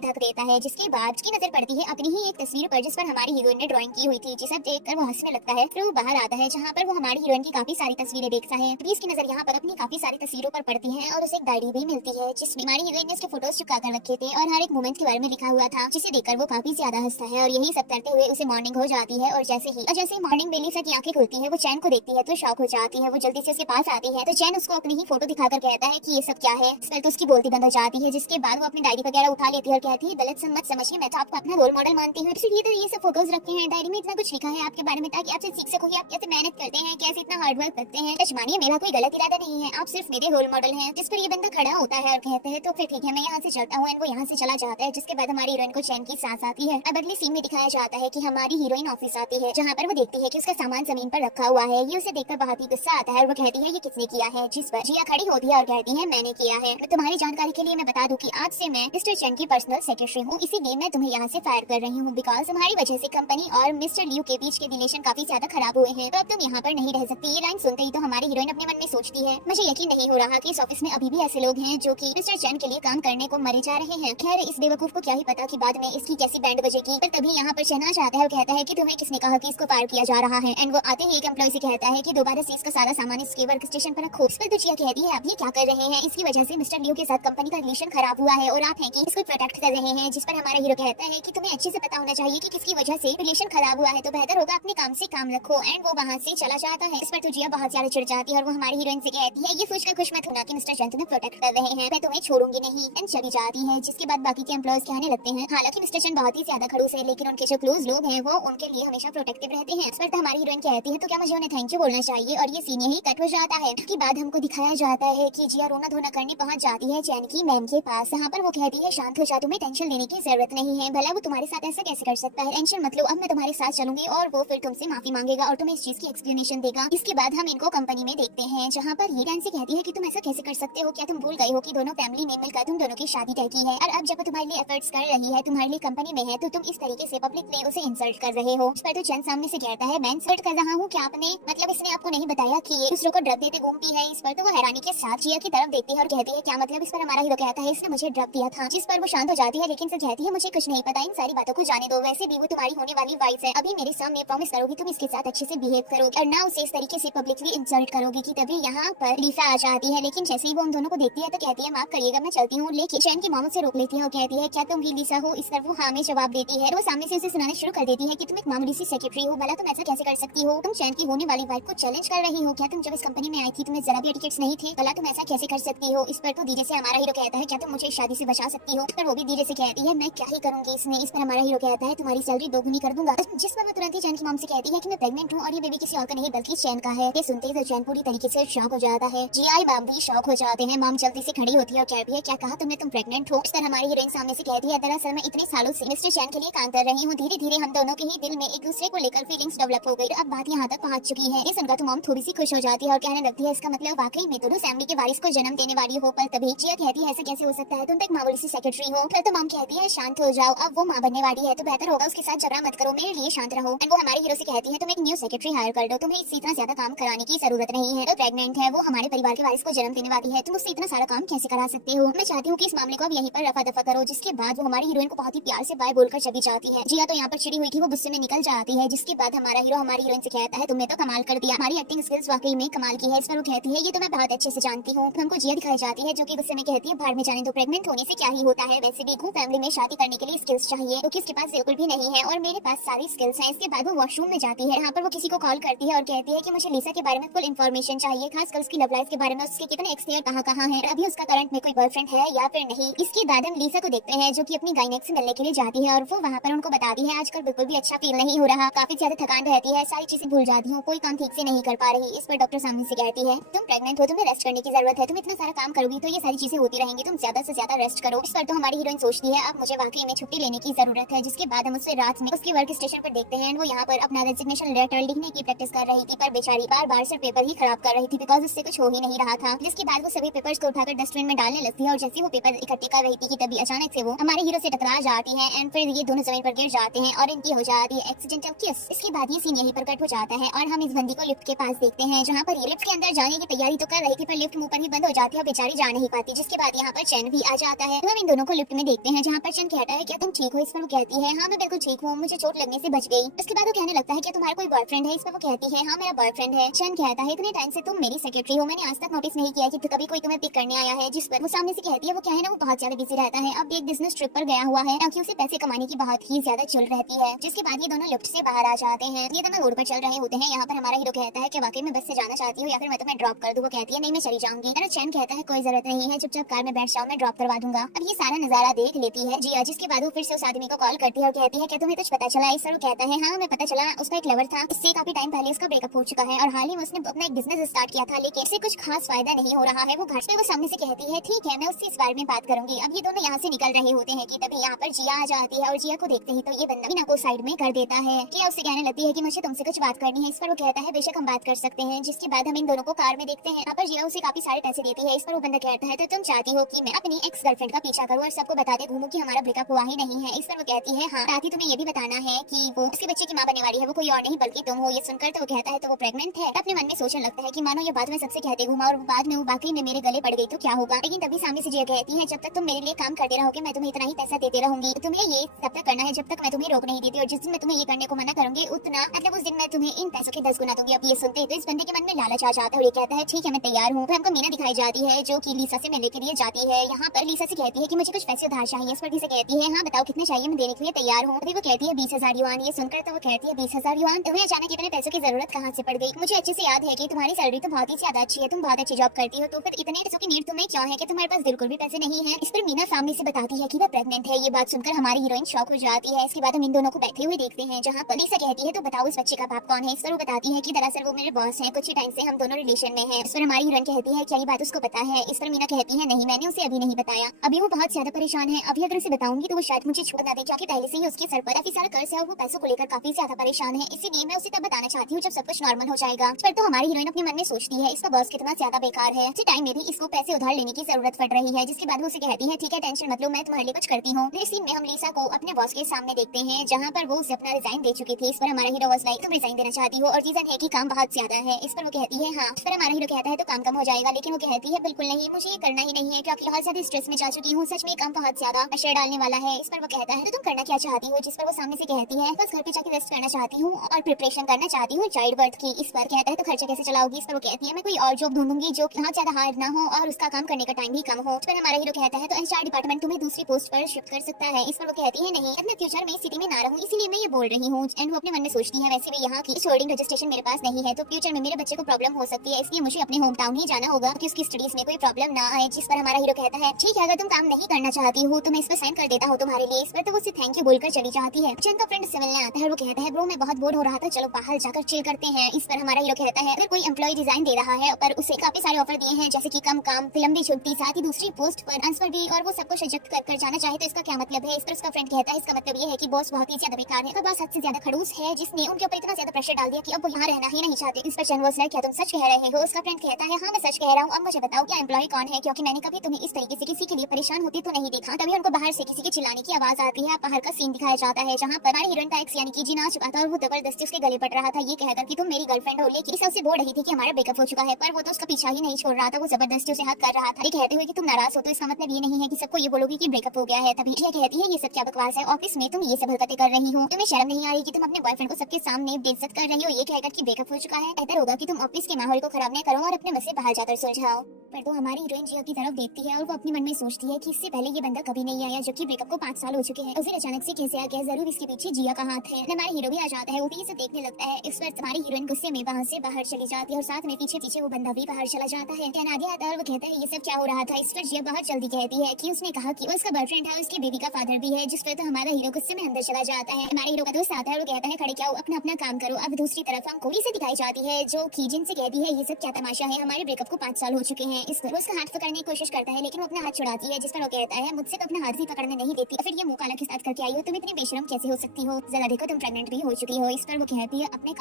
ढक देता है। जिसके बाद उसकी नजर पड़ती है अपनी ही एक तस्वीर पर जिस पर हमारी हीरोइन ने ड्राइंग की हुई थी, जिसे देखकर वो हंसने लगता है। फिर वो बाहर आता है जहाँ पर वो हमारी हीरोइन की काफी सारी तस्वीरें देखता है। तभी इसकी नजर यहाँ पर अपनी काफी सारी तस्वीरों पर पड़ती है और उसे एक डायरी भी मिलती है जिसमें हमारी हीरोइन ने उसके फोटोज चिपका कर रखे थे और हर एक मोमेंट के बारे में लिखा हुआ था, जिसे देखकर वो काफी ज्यादा हंसता है। और यही सब करते हुए उसे मॉर्निंग हो जाती है और जैसे ही मॉर्निंग बेली की आंखें खुलती है, वो चैन को देखती है तो शॉक हो जाती है। वो जल्दी से उसके पास आती है तो चैन उसको अपनी ही फोटो दिखाकर कहता है कि ये सब क्या है। इस पर तो उसकी बोलती बंद हो जाती है। जिसके बाद वो अपनी डायरी वगैरह उठा लेती है और कहती है गलत मत समझिए, मैं तो आपको अपना रोल मॉडल मानती हूँ, इसलिए तो ये सब फोटोज रखे हैं। डायरी में इतना कुछ लिखा है आपके बारे में ताकि आपसे सीख सको कि आप कैसे मेहनत करते हैं, कैसे इतना हार्ड वर्क करते हैं। सच मानिए मेरा कोई गलत इरादा नहीं है, आप सिर्फ मेरे रोल मॉडल हैं। जिस पर ये बंदा खड़ा होता है और कहते हैं तो फिर ठीक है मैं यहाँ से चलता हूँ। एंड वो यहाँ से चला जाता है। जिसके बाद हमारी हीरोइन को चैन की सांस आती है। अब अगले सीन में दिखाया जाता है कि हमारी हीरोइन ऑफिस आती है जहाँ पर वो देखती है कि उसका सामान जमीन पर रखा हुआ है। ये उसे देखकर बहुत ही गुस्सा आता है और वो कहती है ये किसने किया है। जिस पर जिया खड़ी होती है और कहती है मैंने किया है। तुम्हारी जानकारी के लिए मैं बता दूं कि आज से मैं मिस्टर चैन की पर्सनल सेक्रेटरी हूँ, इसीलिए मैं तुम्हें यहाँ से फायर कर रही हूँ बिकॉज तुम्हारी वजह से कंपनी और मिस्टर लियू के बीच के रिलेशन काफी ज्यादा खराब हुए हैं, तो अब तुम यहाँ पर नहीं रह सकती। ये लाइन सुनते ही तो हमारी हीरोइन अपने मन में सोचती है मुझे यकीन नहीं हो रहा कि इस ऑफिस में अभी भी ऐसे लोग हैं जो कि मिस्टर चैन के लिए काम करने को मरे जा रहे हैं। खैर इस बेवकूफ को क्या ही पता कि बाद में इसकी कैसी बैंड बजेगी। पर तभी यहाँ पर शहनाज आता है और कहता है कि तुम्हें किसने कहा कि इसको फायर किया जा रहा है। एंड वो आते ही एक एम्प्लॉय से कहता है कि दोबारा से इसका सारा सामान इसके वर्क स्टेशन पर रखो। इस पर तो जिया कहती है आप ये क्या कर रहे हैं, इसकी वजह से मिस्टर लियू के साथ कंपनी का रिलेशन खराब हुआ है और आप हैं कि इसको प्रोटेक्ट कर रहे हैं। जिस पर हमारा हीरो कहता है कि तुम्हें अच्छे से पता होना चाहिए कि किसकी वजह से रिलेशन खराब हुआ है, तो बेहतर होगा अपने काम से काम रखो। एंड वो वहाँ से चला जाता है। इस पर तो जिया बहुत ज्यादा चिढ़ जाती है और वो हमारी हीरोइन से कहती है ये सोचकर खुश मत होना कि मिस्टर चैन तुम्हें प्रोटेक्ट कर रहे हैं, मैं तुम्हें छोड़ूंगी नहीं। एंड चली जाती है। जिसके बाद बाकी के एम्प्लॉयज कहने लगते हैं हालांकि मिस्टर चैन बहुत ही ज्यादा खड़ूस है लेकिन उनके जो क्लोज लोग हैं वो उनके लिए हमेशा प्रोटेक्टिव रहते हैं। इस पर तो हमारी हीरोइन कहती है तो क्या मुझे उन्हें थैंक यू बोलना चाहिए। और ये सीन यही कट हो जाता है। उसके बाद हमको दिखाया जाता है कि जिया रोना धोना करने पहुंच जाती है चैन की मैम के पास, जहाँ पर वो कहती है शांत हो जा, तुम्हें टेंशन लेने की जरूरत नहीं है, भला वो तुम्हारे साथ ऐसा कैसे कर सकता है, टेंशन मत लो, अब मैं तुम्हारे साथ चलूंगी। और वो फिर तुमसे माफी मांगेगा और तुम्हें इस चीज की एक्सप्लेनेशन देगा। इसके बाद हम इनको कंपनी में देखते हैं जहाँ पर ये से कहती है कि तुम ऐसा कैसे कर सकते हो, क्या तुम भूल गए हो कि दोनों फैमिली ने मिलकर तुम दोनों की शादी तय की है और अब जब वो तुम्हारे लिए एफर्ट्स कर रही है, तुम्हारे लिए कंपनी में है, तो तुम इस तरीके से पब्लिकली उसे इंसल्ट कर रहे हो। इस पर तो चैन सामने से कहता है मैं इंसल्ट कर रहा हूँ क्या, आपने मतलब इसने आपको नहीं बताया कि ये दूसरों को ड्रग देते घूमती है। इस पर तो वो हैरानी के साथ जिया की तरफ देखती है और कहती है क्या मतलब। इस पर हमारा हीरो कहता है इसने मुझे ड्रग दिया था। जिस पर वो शांत हो जाती है लेकिन फिर कहती है मुझे कुछ नहीं पता, इन सारी बातों को जाने दो, वैसे भी वो तुम्हारी होने वाली वाइफ है, अभी मेरे सामने प्रॉमिस करोगी तुम इसके साथ अच्छे से बिहेव करोगे और ना उसे इस तरीके से पब्लिकली इंसल्ट करोगे कि तभी यहाँ पर लीसा आ जाती है। लेकिन जैसे ही वो उन दोनों को देखती है तो कहती है माफ करिएगा मैं चलती हूँ। लेकिन चैन की मॉम से रोक लेती है और कहती है क्या तुम भी लीसा हो। इस पर वो हाँ में जवाब देती है। वो सामने से उसे सुनाना शुरू कर देती है कि तुम एक मामूली सी सेक्रेटरी हो, भला तुम ऐसा कैसे कर सकती हो, तुम चैन की होने वाली वाइफ को चैलेंज कर रही हो, क्या तुम जब इस कंपनी में आई थी तुम्हें जरा भी टिकट्स नहीं थे, भला तुम ऐसा कैसे कर सकती हो। इस पर तो धीरे से हमारा हीरो कहता है क्या तुम मुझे शादी से बचा सकती हो, पर वो भी धीरे से कहती है मैं क्या ही करूंगी इसमें। इस पर हमारा हीरो कहता है तुम्हारी सैलरी दोगुनी कर दूंगा। जिस पर वो तुरंत ही चैन की मॉम से कहती है कि मैं प्रेग्नेंट हूँ और ये बेबी किसी और का नहीं बल्कि चैन का है। ये सुनते ही तो चैन पूरी तरीके से शॉक हो जाता है। जिया मॉम भी शॉक हो जाते हैं। मॉम जल्दी से खड़ी होती है और कहती है क्या कहा तुमने, तुम प्रेग्नेंट हो। इस पर हमारी हीरोइन सामने से कहती है दरअसल मैं इतने सालों से मिस्टर चैन के लिए काम कर रही हूँ, धीरे धीरे हम दोनों के ही दिल में एक दूसरे को लेकर फीलिंग्स डेवलप हो गई, अब बात यहाँ तक पहुँच चुकी है। ये सुनकर तो मॉम थोड़ी सी खुश हो जाती है और कहने लगती है इसका मतलब वाकई में दोनों फैमिली के वारिस को जन्म देने वाली हो। पर तभी जिया कहती है ऐसे कैसे हो सकता है, तुम तो एक मामूली सी सेक्रेटरी हो। फिर तो मॉम कहती है शांत हो जाओ, अब वो माँ बनने वाली है तो बेहतर होगा उसके साथ झगड़ा मत करो, मेरे लिए शांत रहो। एंड वो हमारे हीरो से कहती है तुम एक न्यू सेक्रेटरी हायर कर दो, तुम्हें इससे इतना ज्यादा काम कराने की जरूरत नहीं है, तो प्रेग्नेंट है, वो हमारे परिवार के वारिस को जन्म देने वाली है, तुम उससे इतना सारा काम कैसे करा सकते हो। मैं चाहती हूँ कि इस मामले को अब यहीं पर रफा दफा करो। जिसके बाद वो हमारी हीरोइन को बहुत ही प्यार से बाय बोलकर चली जाती है। जिया तो यहाँ पर चिड़ी हुई थी, वो गुस्से में निकल जाती है। जिसके बाद हमारा हीरो हमारी हीरोइन से कहता है तुमने तो कमाल कर दिया, हमारी एक्टिंग स्किल्स वाकई में कमाल की है। इस पर वो कहती है ये तो मैं बहुत अच्छे से जानती हूँ। हमको जिया दिखाई जाती है जो कि गुस्से में कहती है बाहर में जाने दो, प्रेग्नेंट होने से क्या ही होता है, वैसे भी एक फैमिली में शादी करने के लिए स्किल्स चाहिए, तो किसके पास बिल्कुल भी नहीं है और मेरे पास सारी स्किल्स हैं। इसके बाद वो वॉशरूम में जाती है, यहाँ पर वो किसी को कॉल करती है और कहती है कि मुझे लिसा के बारे में फुल इन्फॉर्मेशन चाहिए, खासकर उसकी लव लाइफ के बारे में, उसके कितने एक्स थे और कहाँ है, अभी उसका करंट में कोई बॉयफ्रेंड है या फिर नहीं। इसके बाद हम लिसा को देखते हैं जो कि अपनी गायनेक से मिलने के लिए जाती है और वो वहाँ पर उनको बताती है आजकल बिल्कुल भी अच्छा फील नहीं हो रहा, काफी ज्यादा थकान रहती है, सारी चीजें भूल जाती हूँ, कोई काम ठीक से नहीं कर पा रही। इस पर डॉक्टर सामने से कहती है तुम प्रेग्नेंट हो, तुम्हें रेस्ट करने की जरूरत है, तुम इतना सारा काम करोगी तो ये सारी चीजें होती रहेंगी, तुम ज्यादा से ज्यादा रेस्ट करो। इस पर तो हमारी हीरोइन सोचती है अब मुझे वाकई में छुट्टी लेने की जरूरत है। जिसके बाद हम उससे रात में उसकी वर्क स्टेशन पर देखते हैं, वो यहाँ पर अपना रेजिग्नेशन लेटर लिखने की प्रैक्टिस कर रही थी, पर बेचारी बार बार सिर्फ पेपर ही खराब कर रही थी बिकॉज उससे कुछ हो ही नहीं रहा था। जिसके बाद वो सभी पेपर्स को उठाकर डस्टबिन में डालने लगती है और जैसे वो पेपर इकट्ठे कर रही थी कि तभी अचानक से वो हमारे हीरो से टकरा जाती है एंड फिर ये दोनों जमीन पर गिर जाते हैं और इनकी हो जाती है एक्सीडेंटल किस। इसके बाद ये सीन यहीं पर कट हो जाता है और हम इस बंदी को लिफ्ट के पास देखते हैं जहाँ पर ये लिफ्ट के अंदर जाने की तैयारी तो कर रही थी पर लिफ्ट मुंह पर ही बंद हो जाती है और बेचारी जा नहीं पाती। जिसके बाद यहाँ पर चैन भी आ जाता है। हम इन दोनों को लिफ्ट में देखते हैं जहाँ पर चैन कहता है क्या तुम ठीक हो? इस पर वो कहती है हाँ मैं बिल्कुल ठीक हूँ, मुझे चोट लगने से बच गई। उसके बाद वो कहने लगता है कि तुम्हारा कोई बॉयफ्रेंड है? इस पर वो कहती है हाँ मेरा बॉयफ्रेंड है। चैन कहता है इतने टाइम से तुम मेरी सेक्रेटरी हो, मैंने आज तक नोटिस नहीं किया कि कभी कोई तुम्हें पिक करने आया है। जिस पर वो सामने से कहती है वो क्या है ना, वो बहुत ज्यादा बिजी रहता है, अब एक बिजनेस ट्रिप पर गया हुआ है ताकि उसे पैसे कमाने की बहुत ही ज्यादा चुल रहती है। जिसके बाद ये दोनों लिफ्ट से बाहर आ जाते हैं। ये दोनों रोड पर चल रहे होते हैं। यहाँ पर हमारा हीरो कहता है कि वाकई में बस से जाना चाहती हूँ या फिर मैं तुम्हें ड्रॉप कर दूँ? वो कहती है नहीं मैं चली जाऊंगी। और चैन कहता है कोई जरूरत नहीं है, चुपचाप कार में बैठ जाओ, मैं ड्रॉप करवा दूंगा। अब ये सारा नजारा देख लेती है जिया। जिसके बाद वो फिर से उस आदमी को कॉल करती है और कहती है क्या तुम्हें कुछ पता चला? इस पर वो कहता है हाँ मैं पता चला, उसका एक लवर था, इससे काफी टाइम पहले उसका ब्रेकअप हो चुका है और हाल ही में उसने अपना एक बिजनेस स्टार्ट किया था, लेकिन इससे कुछ खास फायदा नहीं हो रहा है। वो घर से वो सामने से कहती है ठीक है मैं उससे इस बारे में बात करूंगी। अब ये दोनों यहाँ से निकल रहे होते हैं कि तभी यहाँ पर जिया आ जाती है और जिया को देखते ही तो ये बंदा बिना को साइड में कर देता है। जिया उससे कहने लगती है कि मुझे तुमसे कुछ बात करनी है। इस पर वो कहता है बेशक हम बात कर सकते हैं। जिसके बाद हम इन दोनों को कार में देखते हैं। यहाँ पर जिया उसे काफी सारे पैसे देती है। इस पर वो बंदा कहता है तो तुम चाहती हो कि मैं अपनी एक्स गर्लफ्रेंड का पीछा करूँ और सबको बताते घूमूं कि हमारा ब्रेकअप हुआ ही नहीं है? इस पर वो कहती है हाँ साथ ही तुम्हें ये भी बताना है कि वो उसके बच्चे की माँ बनने वाली है, वो कोई और नहीं बल्कि तुम हो। ये सुनकर तो वो कहता है तो वो प्रेग्नेंट है। अपने मन में सोचने लगता है कि मानो ये बात मैं सबसे कहते घूमा और बाद में वो वाकई में मेरे गले पड़ गई तो क्या होगा। लेकिन तभी सामने से जिया कहती है जब तक तुम मेरे लिए काम करते रहोगे मैं तुम्हें इतना ही पैसा देते रहूंगी, तुम्हें ये तब तक करना है जब तक मैं तुम्हें रोक नहीं देती, और जिस दिन मैं तुम्हें ये करने को मना करूंगी उतना मतलब उस दिन मैं तुम्हें इन पैसों के 10 गुना दूंगी। अब ये सुनते तो इस बंदे के मन में लालच आ जाता है और ये कहता है ठीक है मैं तैयार हूँ। फिर हमको मीना दिखाई जाती है जो कि लीसा से मिलने के लिए जाती है। यहाँ पर लीसा से कहती है कि मुझे कुछ पैसे उधार चाहिए। इस पर लीसा कहती है हाँ बताओ कितने चाहिए, मैं देने के लिए तैयार हूँ। अभी वो कहती है 20,000 युआन। ये सुनकर तो वो कहती है 20,000 युआन, तुम्हें अचानक इतने पैसों की जरूरत कहाँ से पड़ गई? मुझे अच्छे से याद है कि तुम्हारी सैलरी तो बहुत ही ज्यादा अच्छी है, तुम बहुत अच्छी जॉब करती हो, तो फिर इतने पैसों की नीड तुम्हें क्यों है कि तुम्हारे पास बिल्कुल भी पैसे नहीं है? इस पर मीना सामने से बताती है कि वो प्रेग्नेंट है। ये बात सुनकर हमारी हीरोइन शॉक हो जाती है। इसके बाद हम इन दोनों को बैठे हुए देखते हैं जहाँ पर लीसा कहती है तो बताओ इस बच्चे का बाप कौन है? इस पर वो बताती है कि दरअसल वो मेरे बॉस हैं, कुछ ही टाइम से हम दोनों रिलेशन में हैं। इस पर हमारी हीरोइन कहती है क्या ये बात उसको पता है? इस पर मीना कहती है नहीं मैंने उसे अभी नहीं बताया, अभी वो बहुत ज्यादा परेशान है, अभी अगर उसे बताऊंगी तो वो शायद मुझे छोड़ ना दे क्योंकि पहले से ही उसके सर पर काफी सारा कर्ज है और वो पैसों को लेकर काफी ज्यादा परेशान है, इसीलिए मैं उसे तब बताना चाहती हूँ जब सब कुछ नॉर्मल हो जाएगा। इस पर तो हमारी हीरोइन अपने मन में सोचती है इसका बॉस कितना ज्यादा बेकार है, इसी टाइम में भी इसको पैसे उधार लेने की जरूरत पड़ रही है। जिसके बाद वो उसे कहती है ठीक है टेंशन मत लो मैं तुम्हारे लिए कुछ करती हूँ। इस सीन में हम लीसा को अपने बॉस के सामने देखते हैं जहाँ पर वो उसे अपना रिजाइन दे चुकी थी। इस पर हमारा हीरो वाज लाइक तुम रिजाइन देना चाहती हो और रीजन है कि काम बहुत ज्यादा है। इस पर वो कहती है हाँ। इस पर हमारा हीरो कहता है तो काम कम हो जाएगा, लेकिन वो कहती है बिल्कुल नहीं मुझे ये करना ही नहीं है क्योंकि बहुत ज्यादा स्ट्रेस में जा चुकी हूँ, सच में काम बहुत ज्यादा प्रेशर डालने वाला है। इस पर वो कहता है तो तुम करना क्या चाहती हो? जिस पर वो सामने से कहती है बस घर पे जाके रेस्ट करना चाहती हूँ और प्रिपरेशन करना चाहती हूँ चाइल्ड बर्थ की। इस पर कहता है तो खर्चा कैसे चलाओगी? इस पर वो कहती है मैं कोई और जॉब ढूंढूंगी जो बहुत ज्यादा हार्ड ना हो और उसका काम करने का टाइम भी कम हो। इस पर हमारा हीरो कहता है तो एचआर डिपार्टमेंट तुम्हें दूसरी पोस्ट पर शिफ्ट कर सकता है। इस पर वो कहती है नहीं अपने फ्यूचर में सिटी में ना रहूं इसलिए मैं ये बोल रही हूँ। एंड वो अपने मन में सोचती है वैसे भी यहाँ की होल्डिंग रजिस्ट्रेशन मेरे पास नहीं है तो फ्यूचर में मेरे बच्चे को प्रॉब्लम हो सकती है, इसलिए मुझे अपने होम टाउन ही जाना होगा कि उसकी स्टडीज में कोई प्रॉब्लम ना आए। जिस पर हमारा हीरो कहता है ठीक है अगर तुम काम नहीं करना चाहती हो तो मैं इस पर साइन कर देता हूँ तुम्हारे लिए। इस पर तो वो उसे थैंक यू बोलकर चली जाती है। चंद का फ्रेंड से मिलने आता है और वो कहता है ब्रो मैं बहुत बोर हो रहा था चलो बाहर जाकर चिल करते हैं। इस पर हमारा हीरो कहता है अगर कोई एम्प्लॉय डिजाइन दे रहा है पर उसे काफी सारे ऑफर दिए हैं जैसे कि कम काम, लंबी छुट्टी, साथ ही दूसरी पोस्ट पर ट्रांसफर भी और वो सब कुछ रिजेक्ट कर जाना चाहे तो इसका क्या मतलब है? इस पर उसका फ्रेंड कहता है इसका मतलब ये है कि बॉस बहुत ही ज्यादा बेकार है, बॉस हद से ज्यादा खड़ूस है जिसने उनके ऊपर इतना ज्यादा प्रेशर डाल दिया कि अब वो यहाँ रहना ही नहीं चाहते। इस पर चंद वो क्या तुम सच कह रहे हो? उसका फ्रेंड कहता है हाँ मैं सच कह रहा हूँ, अब मुझे बताओ क्या एम्प्लॉय कौन है क्योंकि मैंने कभी तुम्हें इस तरीके से किसी के लिए परेशान होती तो नहीं देखा। तभी उनको बाहर से किसी के चिल्लाने की आवाज आती है। बाहर का सीन दिखाया जाता है जहाँ पर हमारी हीरोइन का एक्स यानी कि जीना आ चुका था और वो जबरदस्ती उसके गले पड़ रहा था ये कहकर कि तुम मेरी गर्लफ्रेंड हो, लेकिन इसे उसे बोल रही थी कि हमारा ब्रेकअप हो चुका है पर वो तो उसका पीछा ही नहीं छोड़ रहा था, वो जबरदस्ती उसे हक कर रहा था। ये कहते हुए कि तुम नाराज हो तो इसका मतलब ये नहीं है कि सबको ये बोलोगी कि ब्रेकअप हो गया है। तभी ये कहती है ये सब क्या बकवास है, ऑफिस में तुम ये सब हरकतें कर रही हो, तुम्हें शर्म नहीं आ रही कि तुम अपने बॉयफ्रेंड को सबके सामने बेइज्जत कर रही हो ये कहकर कि ब्रेकअप हो चुका है? बेहतर होगा कि तुम ऑफिस के माहौल को खराब न करो और अपने मसले बाहर जाकर सुलझाओ। पर तो हमारी हीरोइन जिया की तरफ देखती है और वो अपने मन में सोचती है कि इससे पहले ये बंदा कभी नहीं आया जबकि ब्रेकअप को 5 साल हो चुके हैं, उसे अचानक से कैसे आ गया? जरूर इसके पीछे जिया का हाथ है। हमारा हीरो भी आ जाता है, वो भी इसे देखने लगता है। इस पर हमारी हीरोइन गुस्से में वहाँ से बाहर चली जाती है और साथ में पीछे पीछे वो बंदा भी बाहर चला जाता है। नादिया आता है और वो कहता है ये सब क्या हो रहा था? इस पर जिया बहुत जल्दी कहती है कि उसने कहा कि वो उसका बॉयफ्रेंड है, उसके बेबी का फादर भी है। जिस पर तो हमारा हीरो गुस्से में अंदर चला जाता है। हमारे हीरो का दोस्त आता है और वो कहता है खड़े क्या हो, अपना अपना काम करो। अब दूसरी तरफ हम कोई से दिखाई जाती है जो कि जिनसे कहती है ये सब क्या तमाशा है, हमारे ब्रेकअप को 5 साल हो चुके हैं। इस पर उसका हाथ पकड़ने की कोशिश करता है लेकिन वो अपना हाथ छुड़ाती है। जिस पर वो कहता है मुझसे तो अपना हाथ भी पकड़ने नहीं देती, फिर ये मुंह काला किस बात करके आई हो, तुम इतनी बेशरम कैसे हो सकती हो, जरा देखो तुम प्रेग्नेंट भी हो चुकी हो। इस पर वो कहती है अपने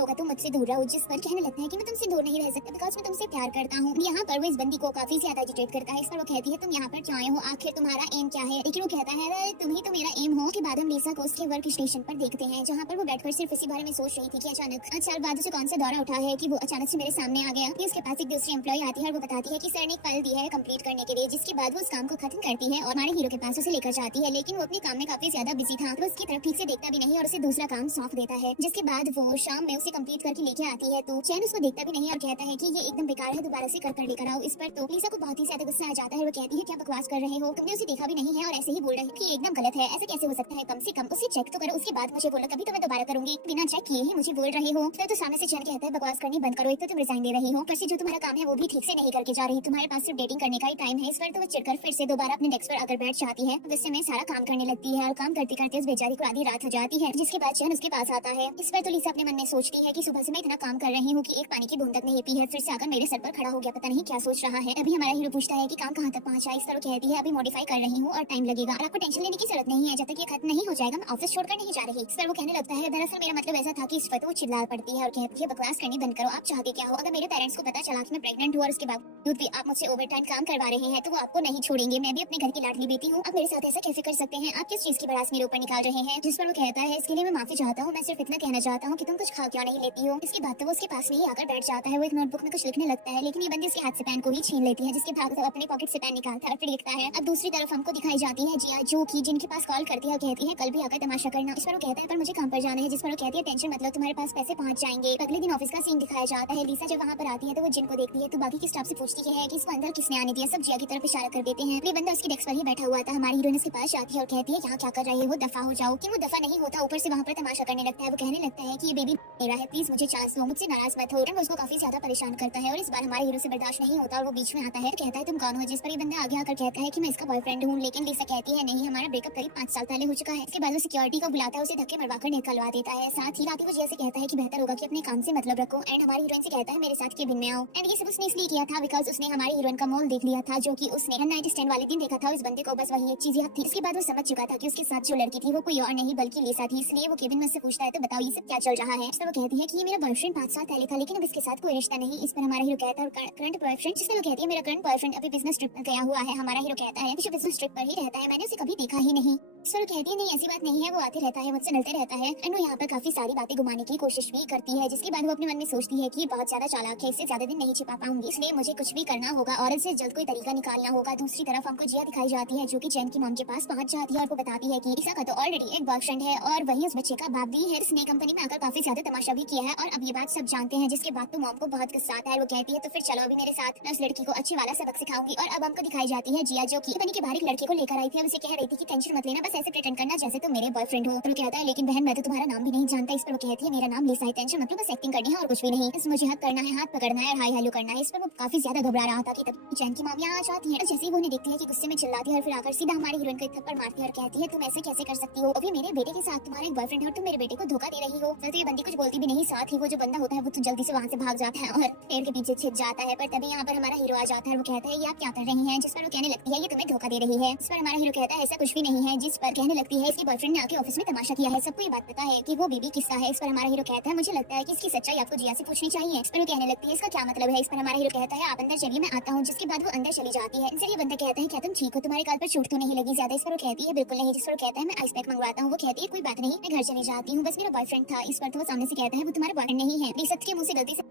होगा तुम मुझसे दूर रहो, जिस पर कहने लगता है कि मैं तुमसे दूर नहीं रह सकता बिकॉज मैं तुमसे प्यार करता हूँ। यहाँ पर वो इस बंदी को काफी ज्यादा एजिटेट करता है। इस पर वो कहती है तुम यहाँ पर क्यों आए हो, आखिर तुम्हारा एम क्या है। लेकिन वो कहता है अरे तुम ही तो मेरा एम हो। के बाद हम लीसा को उसके वर्क स्टेशन पर देखते हैं जहाँ पर वो बैठकर सिर्फ इसी बारे में सोच रही थी कि अचानक 4 साल बाद उसे कौन सा दौरा उठा है कि वो अचानक से मेरे सामने आ गया। फिर उसके पास एक दूसरी एम्प्लॉय आती है और वो बताती है कि सर ने एक फाइल दी है कंप्लीट करने के लिए, जिसके बाद वो उस काम को खत्म करती है और हमारे हीरो के पास उसे लेकर जाती है। लेकिन वो अपने काम में काफी ज्यादा बिजी था तो उसकी तरफ ठीक से देखता भी नहीं और उसे दूसरा काम सौंप देता है। जिसके बाद वो शाम में उसे कंप्लीट करके लेके आती है तो चैन उसको देखता भी नहीं और कहता है कि ये एकदम बेकार है, दोबारा से कर लेकर आओ। इस पर तो लीसा को बहुत ही ज्यादा गुस्सा आ जाता है। वो कहती है क्या बकवास कर रहे हो, तुमने उसे देखा भी नहीं है और ऐसे ही बोल रहे हो कि एकदम गलत है, ऐसे कैसे हो सकता है, कम से कम उसे चेक तो करो, उसके बाद मुझे बोलो, कभी तो मैं दोबारा करूंगी, बिना चेक किए ही मुझे बोल रहे हो। फिर तो सामने से चैन कहता है बकवास करनी बंद करो, एक तो तुम रिजाइन दे रही हो, पर से जो तुम्हारा काम है वो भी ठीक से नहीं करके जा रही, तुम्हारे पास सिर्फ डेटिंग करने का ही टाइम है। इस पर तो वो चिढ़कर फिर से दोबारा अपने डेस्क पर आकर बैठ जाती है। गुस्से में सारा काम करने लगती है और काम करते करते उस बेचारी को आधी रात हो जाती है। जिसके बाद चैन उसके पास आता है। इस पर तो लीसा अपने मन में सोचती है कि सुबह से मैं इतना काम कर रही हूँ कि एक पानी की बूंद तक नहीं पी है, फिर से आकर मेरे सर पर खड़ा हो गया, पता नहीं क्या सोच रहा है। अभी हमारा हीरो पूछता है कि काम कहाँ तक पहुँचा। इस तरह कहती है अभी मॉडिफाई कर रही हूँ और टाइम लगेगा और आपको टेंशन लेने की जरूरत नहीं है, जब तक ये खत्म नहीं हो जाएगा मैं ऑफिस छोड़कर नहीं जा रही। सर वो कहने लगता है दरअसल मेरा मतलब ऐसा था कि इस पर वो चिल्ला पड़ती है और कहती है बकवास करनी बंद करो, आप चाहते क्या हो। अगर मेरे पेरेंट्स को पता चला कि मैं प्रेग्नेंट हूँ और उसके बावजूद भी आप मुझसे ओवर टाइम काम करवा रहे हैं तो वो आपको नहीं छोड़ेंगे। मैं भी अपने घर की लाडली बेटी हूँ, आप मेरे साथ ऐसा कैसे कर सकते हैं, आप किस चीज की बड़ास मेरे ऊपर निकाल रहे हैं। जिस पर वो कहता है इसके लिए मैं माफी चाहता हूँ, मैं सिर्फ इतना कहना चाहता हूँ कि तुम कुछ खा क्यों नहीं लेती हो। इसके बाद तो वो उसके पास में ही आकर बैठ जाता है। वो एक नोटबुक में कुछ लिखने लगता है लेकिन ये बंदी उसके हाथ से पेन को ही छीन लेती है, जिसके भाग अपने पॉकेट से पेन निकालता है और फिर लिखता है। अब दूसरी तरफ हमको दिखाई जाती है जिया, जो कि जिनके पास कॉल करती है और कहती है कल भी आकर तमाशा करना। इस पर वो कहता है पर मुझे काम पर जाना है। जिस पर वो कहती है टेंशन मतलब तुम्हारे पास पैसे पहुंच जाएंगे। अगले दिन ऑफिस का सीन दिखाया जाता है। लीसा जब वहाँ पर आती है तो वो जिनको देखती है तो बाकी की स्टाफ से पूछती है कि इसको अंदर किसने आने दिया। सब जिया की तरफ इशारा कर देते हैं। ये बंदा उसकी डेस्क पर ही बैठा हुआ था। हमारी हीरोइन उसके पास जाती है और कहती है यहाँ क्या कर रहे हो, दफा हो जाओ। कि वो दफा नहीं होता, ऊपर से वहाँ पर तमाशा करने लगता है। वो कहने लगता है कि ये बेबी मेरा है, प्लीज मुझे चांस दो, मुझसे नाराज मत हो। वो उसको काफी ज्यादा परेशान करता है और इस बार हमारे हीरो से बर्दाश्त नहीं होता और वो बीच में आता है, कहता है तुम कौन हो। जिस पर ये बंदा आगे आकर कहता है कि मैं इसका बॉयफ्रेंड हूँ। लेकिन लीसा कहती है नहीं, हमारा ब्रेकअप करीब 5 साल पहले हो चुका है। इसके बाद वो सिक्योरिटी को बुलाता है, उसे धक्के मरवाकर निकलवा देता है। साथ ही बाकी को जिया से कहता है कि बेहतर होगा कि अपने काम से मतलब रखो। एंड हमारी हीरोइन से कहता है मेरे साथ केबिन में आओ। एंड ये सब उसने इसलिए किया था बिकॉज उसने हमारी हीरोइन का मॉल देख लिया था जो कि उसने नाइट स्टैंड वाले दिन देखा था। इस बंदे को बस वही एक चीज याद थी। इसके बाद वो समझ चुका था कि उसके साथ जो लड़की थी वो कोई और नहीं बल्कि लीसा थी। इसलिए वो केबिन में उससे पूछता है तो बताओ ये सब क्या चल रहा है। तो वो कहती है कि ये मेरा बॉयफ्रेंड 5 साल पहले था लेकिन अब इसके साथ कोई रिश्ता नहीं। इस पर हमारा हीरो कहता है करंट बॉयफ्रेंड। जिसमें वो कहती है मेरा करंट बॉयफ्रेंड अभी बिजनेस ट्रिप पर गया हुआ है। हमारा हीरो कहता है बिजनेस ट्रिप पर ही रहता है, मैंने उसे कभी देखा ही नहीं। सर कहती है नहीं ऐसी बात नहीं है, वो आते रहता है, मुझसे मिलते रहता है। एंड वो यहाँ पर काफी सारी बातें घुमाने की कोशिश भी करती है। जिसके बाद वो अपने मन में सोचती है कि बहुत ज्यादा चालाक है, इससे ज्यादा दिन नहीं छिपा पाऊंगी, इसलिए मुझे कुछ भी करना होगा और इससे जल्द कोई तरीका निकालना होगा। दूसरी तरफ हमको जिया दिखाई जाती है जो कि चैन की मॉम के पास पहुंच जाती है और वो बताती है कि ईसा का तो ऑलरेडी एक बॉयफ्रेंड है और वही उस बच्चे का बाप भी है। इसने कंपनी में आकर काफी ज्यादा तमाशा भी किया है और अब ये बात सब जानते हैं। जिसके बाद तो मॉम को बहुत गुस्सा आता है। वो कहती है तो फिर चलो अभी मेरे साथ, मैं उस लड़की को अच्छे वाला सबक सिखाऊंगी। और अब हमको दिखाई जाती है जिया जो की कंपनी के बाहर एक लड़के को लेकर आई थी। अब उसे कह रही थी कि टेंशन मत लेना, बस ऐसे प्रिटेंड करना जैसे तुम मेरे बॉयफ्रेंड हो। तो कहता है लेकिन बहन मैं तो तुम्हारा नाम भी नहीं जानता। इस पर वो कहती है मेरा नाम लीसा है, टेंशन मतलब बस एक्टिंग करनी है और कुछ भी नहीं, बस मुझे हक करना है, हाथ पकड़ना है और हाई हेलो करना है। इस पर वो काफी ज्यादा घबरा रहा था कि तब चैन की मॉम यहाँ आ जाती है। जैसे ही वो उन्हें देखती है कि गुस्से में चिल्लाती है और फिर आकर सीधा हमारी हीरोइन को एक थप्पड़ मारती है और कहती है तुम ऐसे कैसे कर सकती हो, अभी मेरे बेटे के साथ तुम्हारा एक बॉयफ्रेंड है और तुम मेरे बेटे को धोखा दे रही हो। फिर ये बंदी कुछ बोलती भी नहीं, साथ ही वो जो बंदा होता है वो तो जल्दी से वहाँ से भाग जाता है और पेड़ के पीछे छिप जाता है। पर तभी यहाँ पर हमारा हीरो आ जाता है। वो कहता है ये आप क्या कर रही हैं। जिस पर वो कहने लगती है ये तुम्हें धोखा दे रही है। इस पर हमारा हीरो कहता है ऐसा कुछ भी नहीं है। जिस पर कहने लगती है इसके बॉयफ्रेंड ने आके ऑफिस में तमाशा किया है, सबको ये बात पता है कि वो बेबी किस्सा है। इस पर हमारा हीरो कहता है मुझे लगता है कि इसकी सच्चाई आपको जिया से पूछनी चाहिए। इस पर वो कहने लगती है इसका क्या मतलब है। इस पर हमारा हीरो कहता है आप अंदर चलिए मैं आता हूँ। जिसके बाद वो अंदर चली जाती है। इनसे ये बंदा कहता है क्या तुम ठीक हो, तुम्हारे गाल पर चोट तो नहीं लगी ज्यादा। इस पर वो कहती है बिल्कुल नहीं। जिस पर वो कहता है मैं आइस पैक मंगवाता हूँ। वो कहती है कोई बात नहीं, मैं घर चली जाती हूँ, बस मेरा बॉयफ्रेंड था। इस पर तो वो सामने से कहता है वो तुम्हारा बॉयफ्रेंड नहीं है। सच के मुंह से गलती से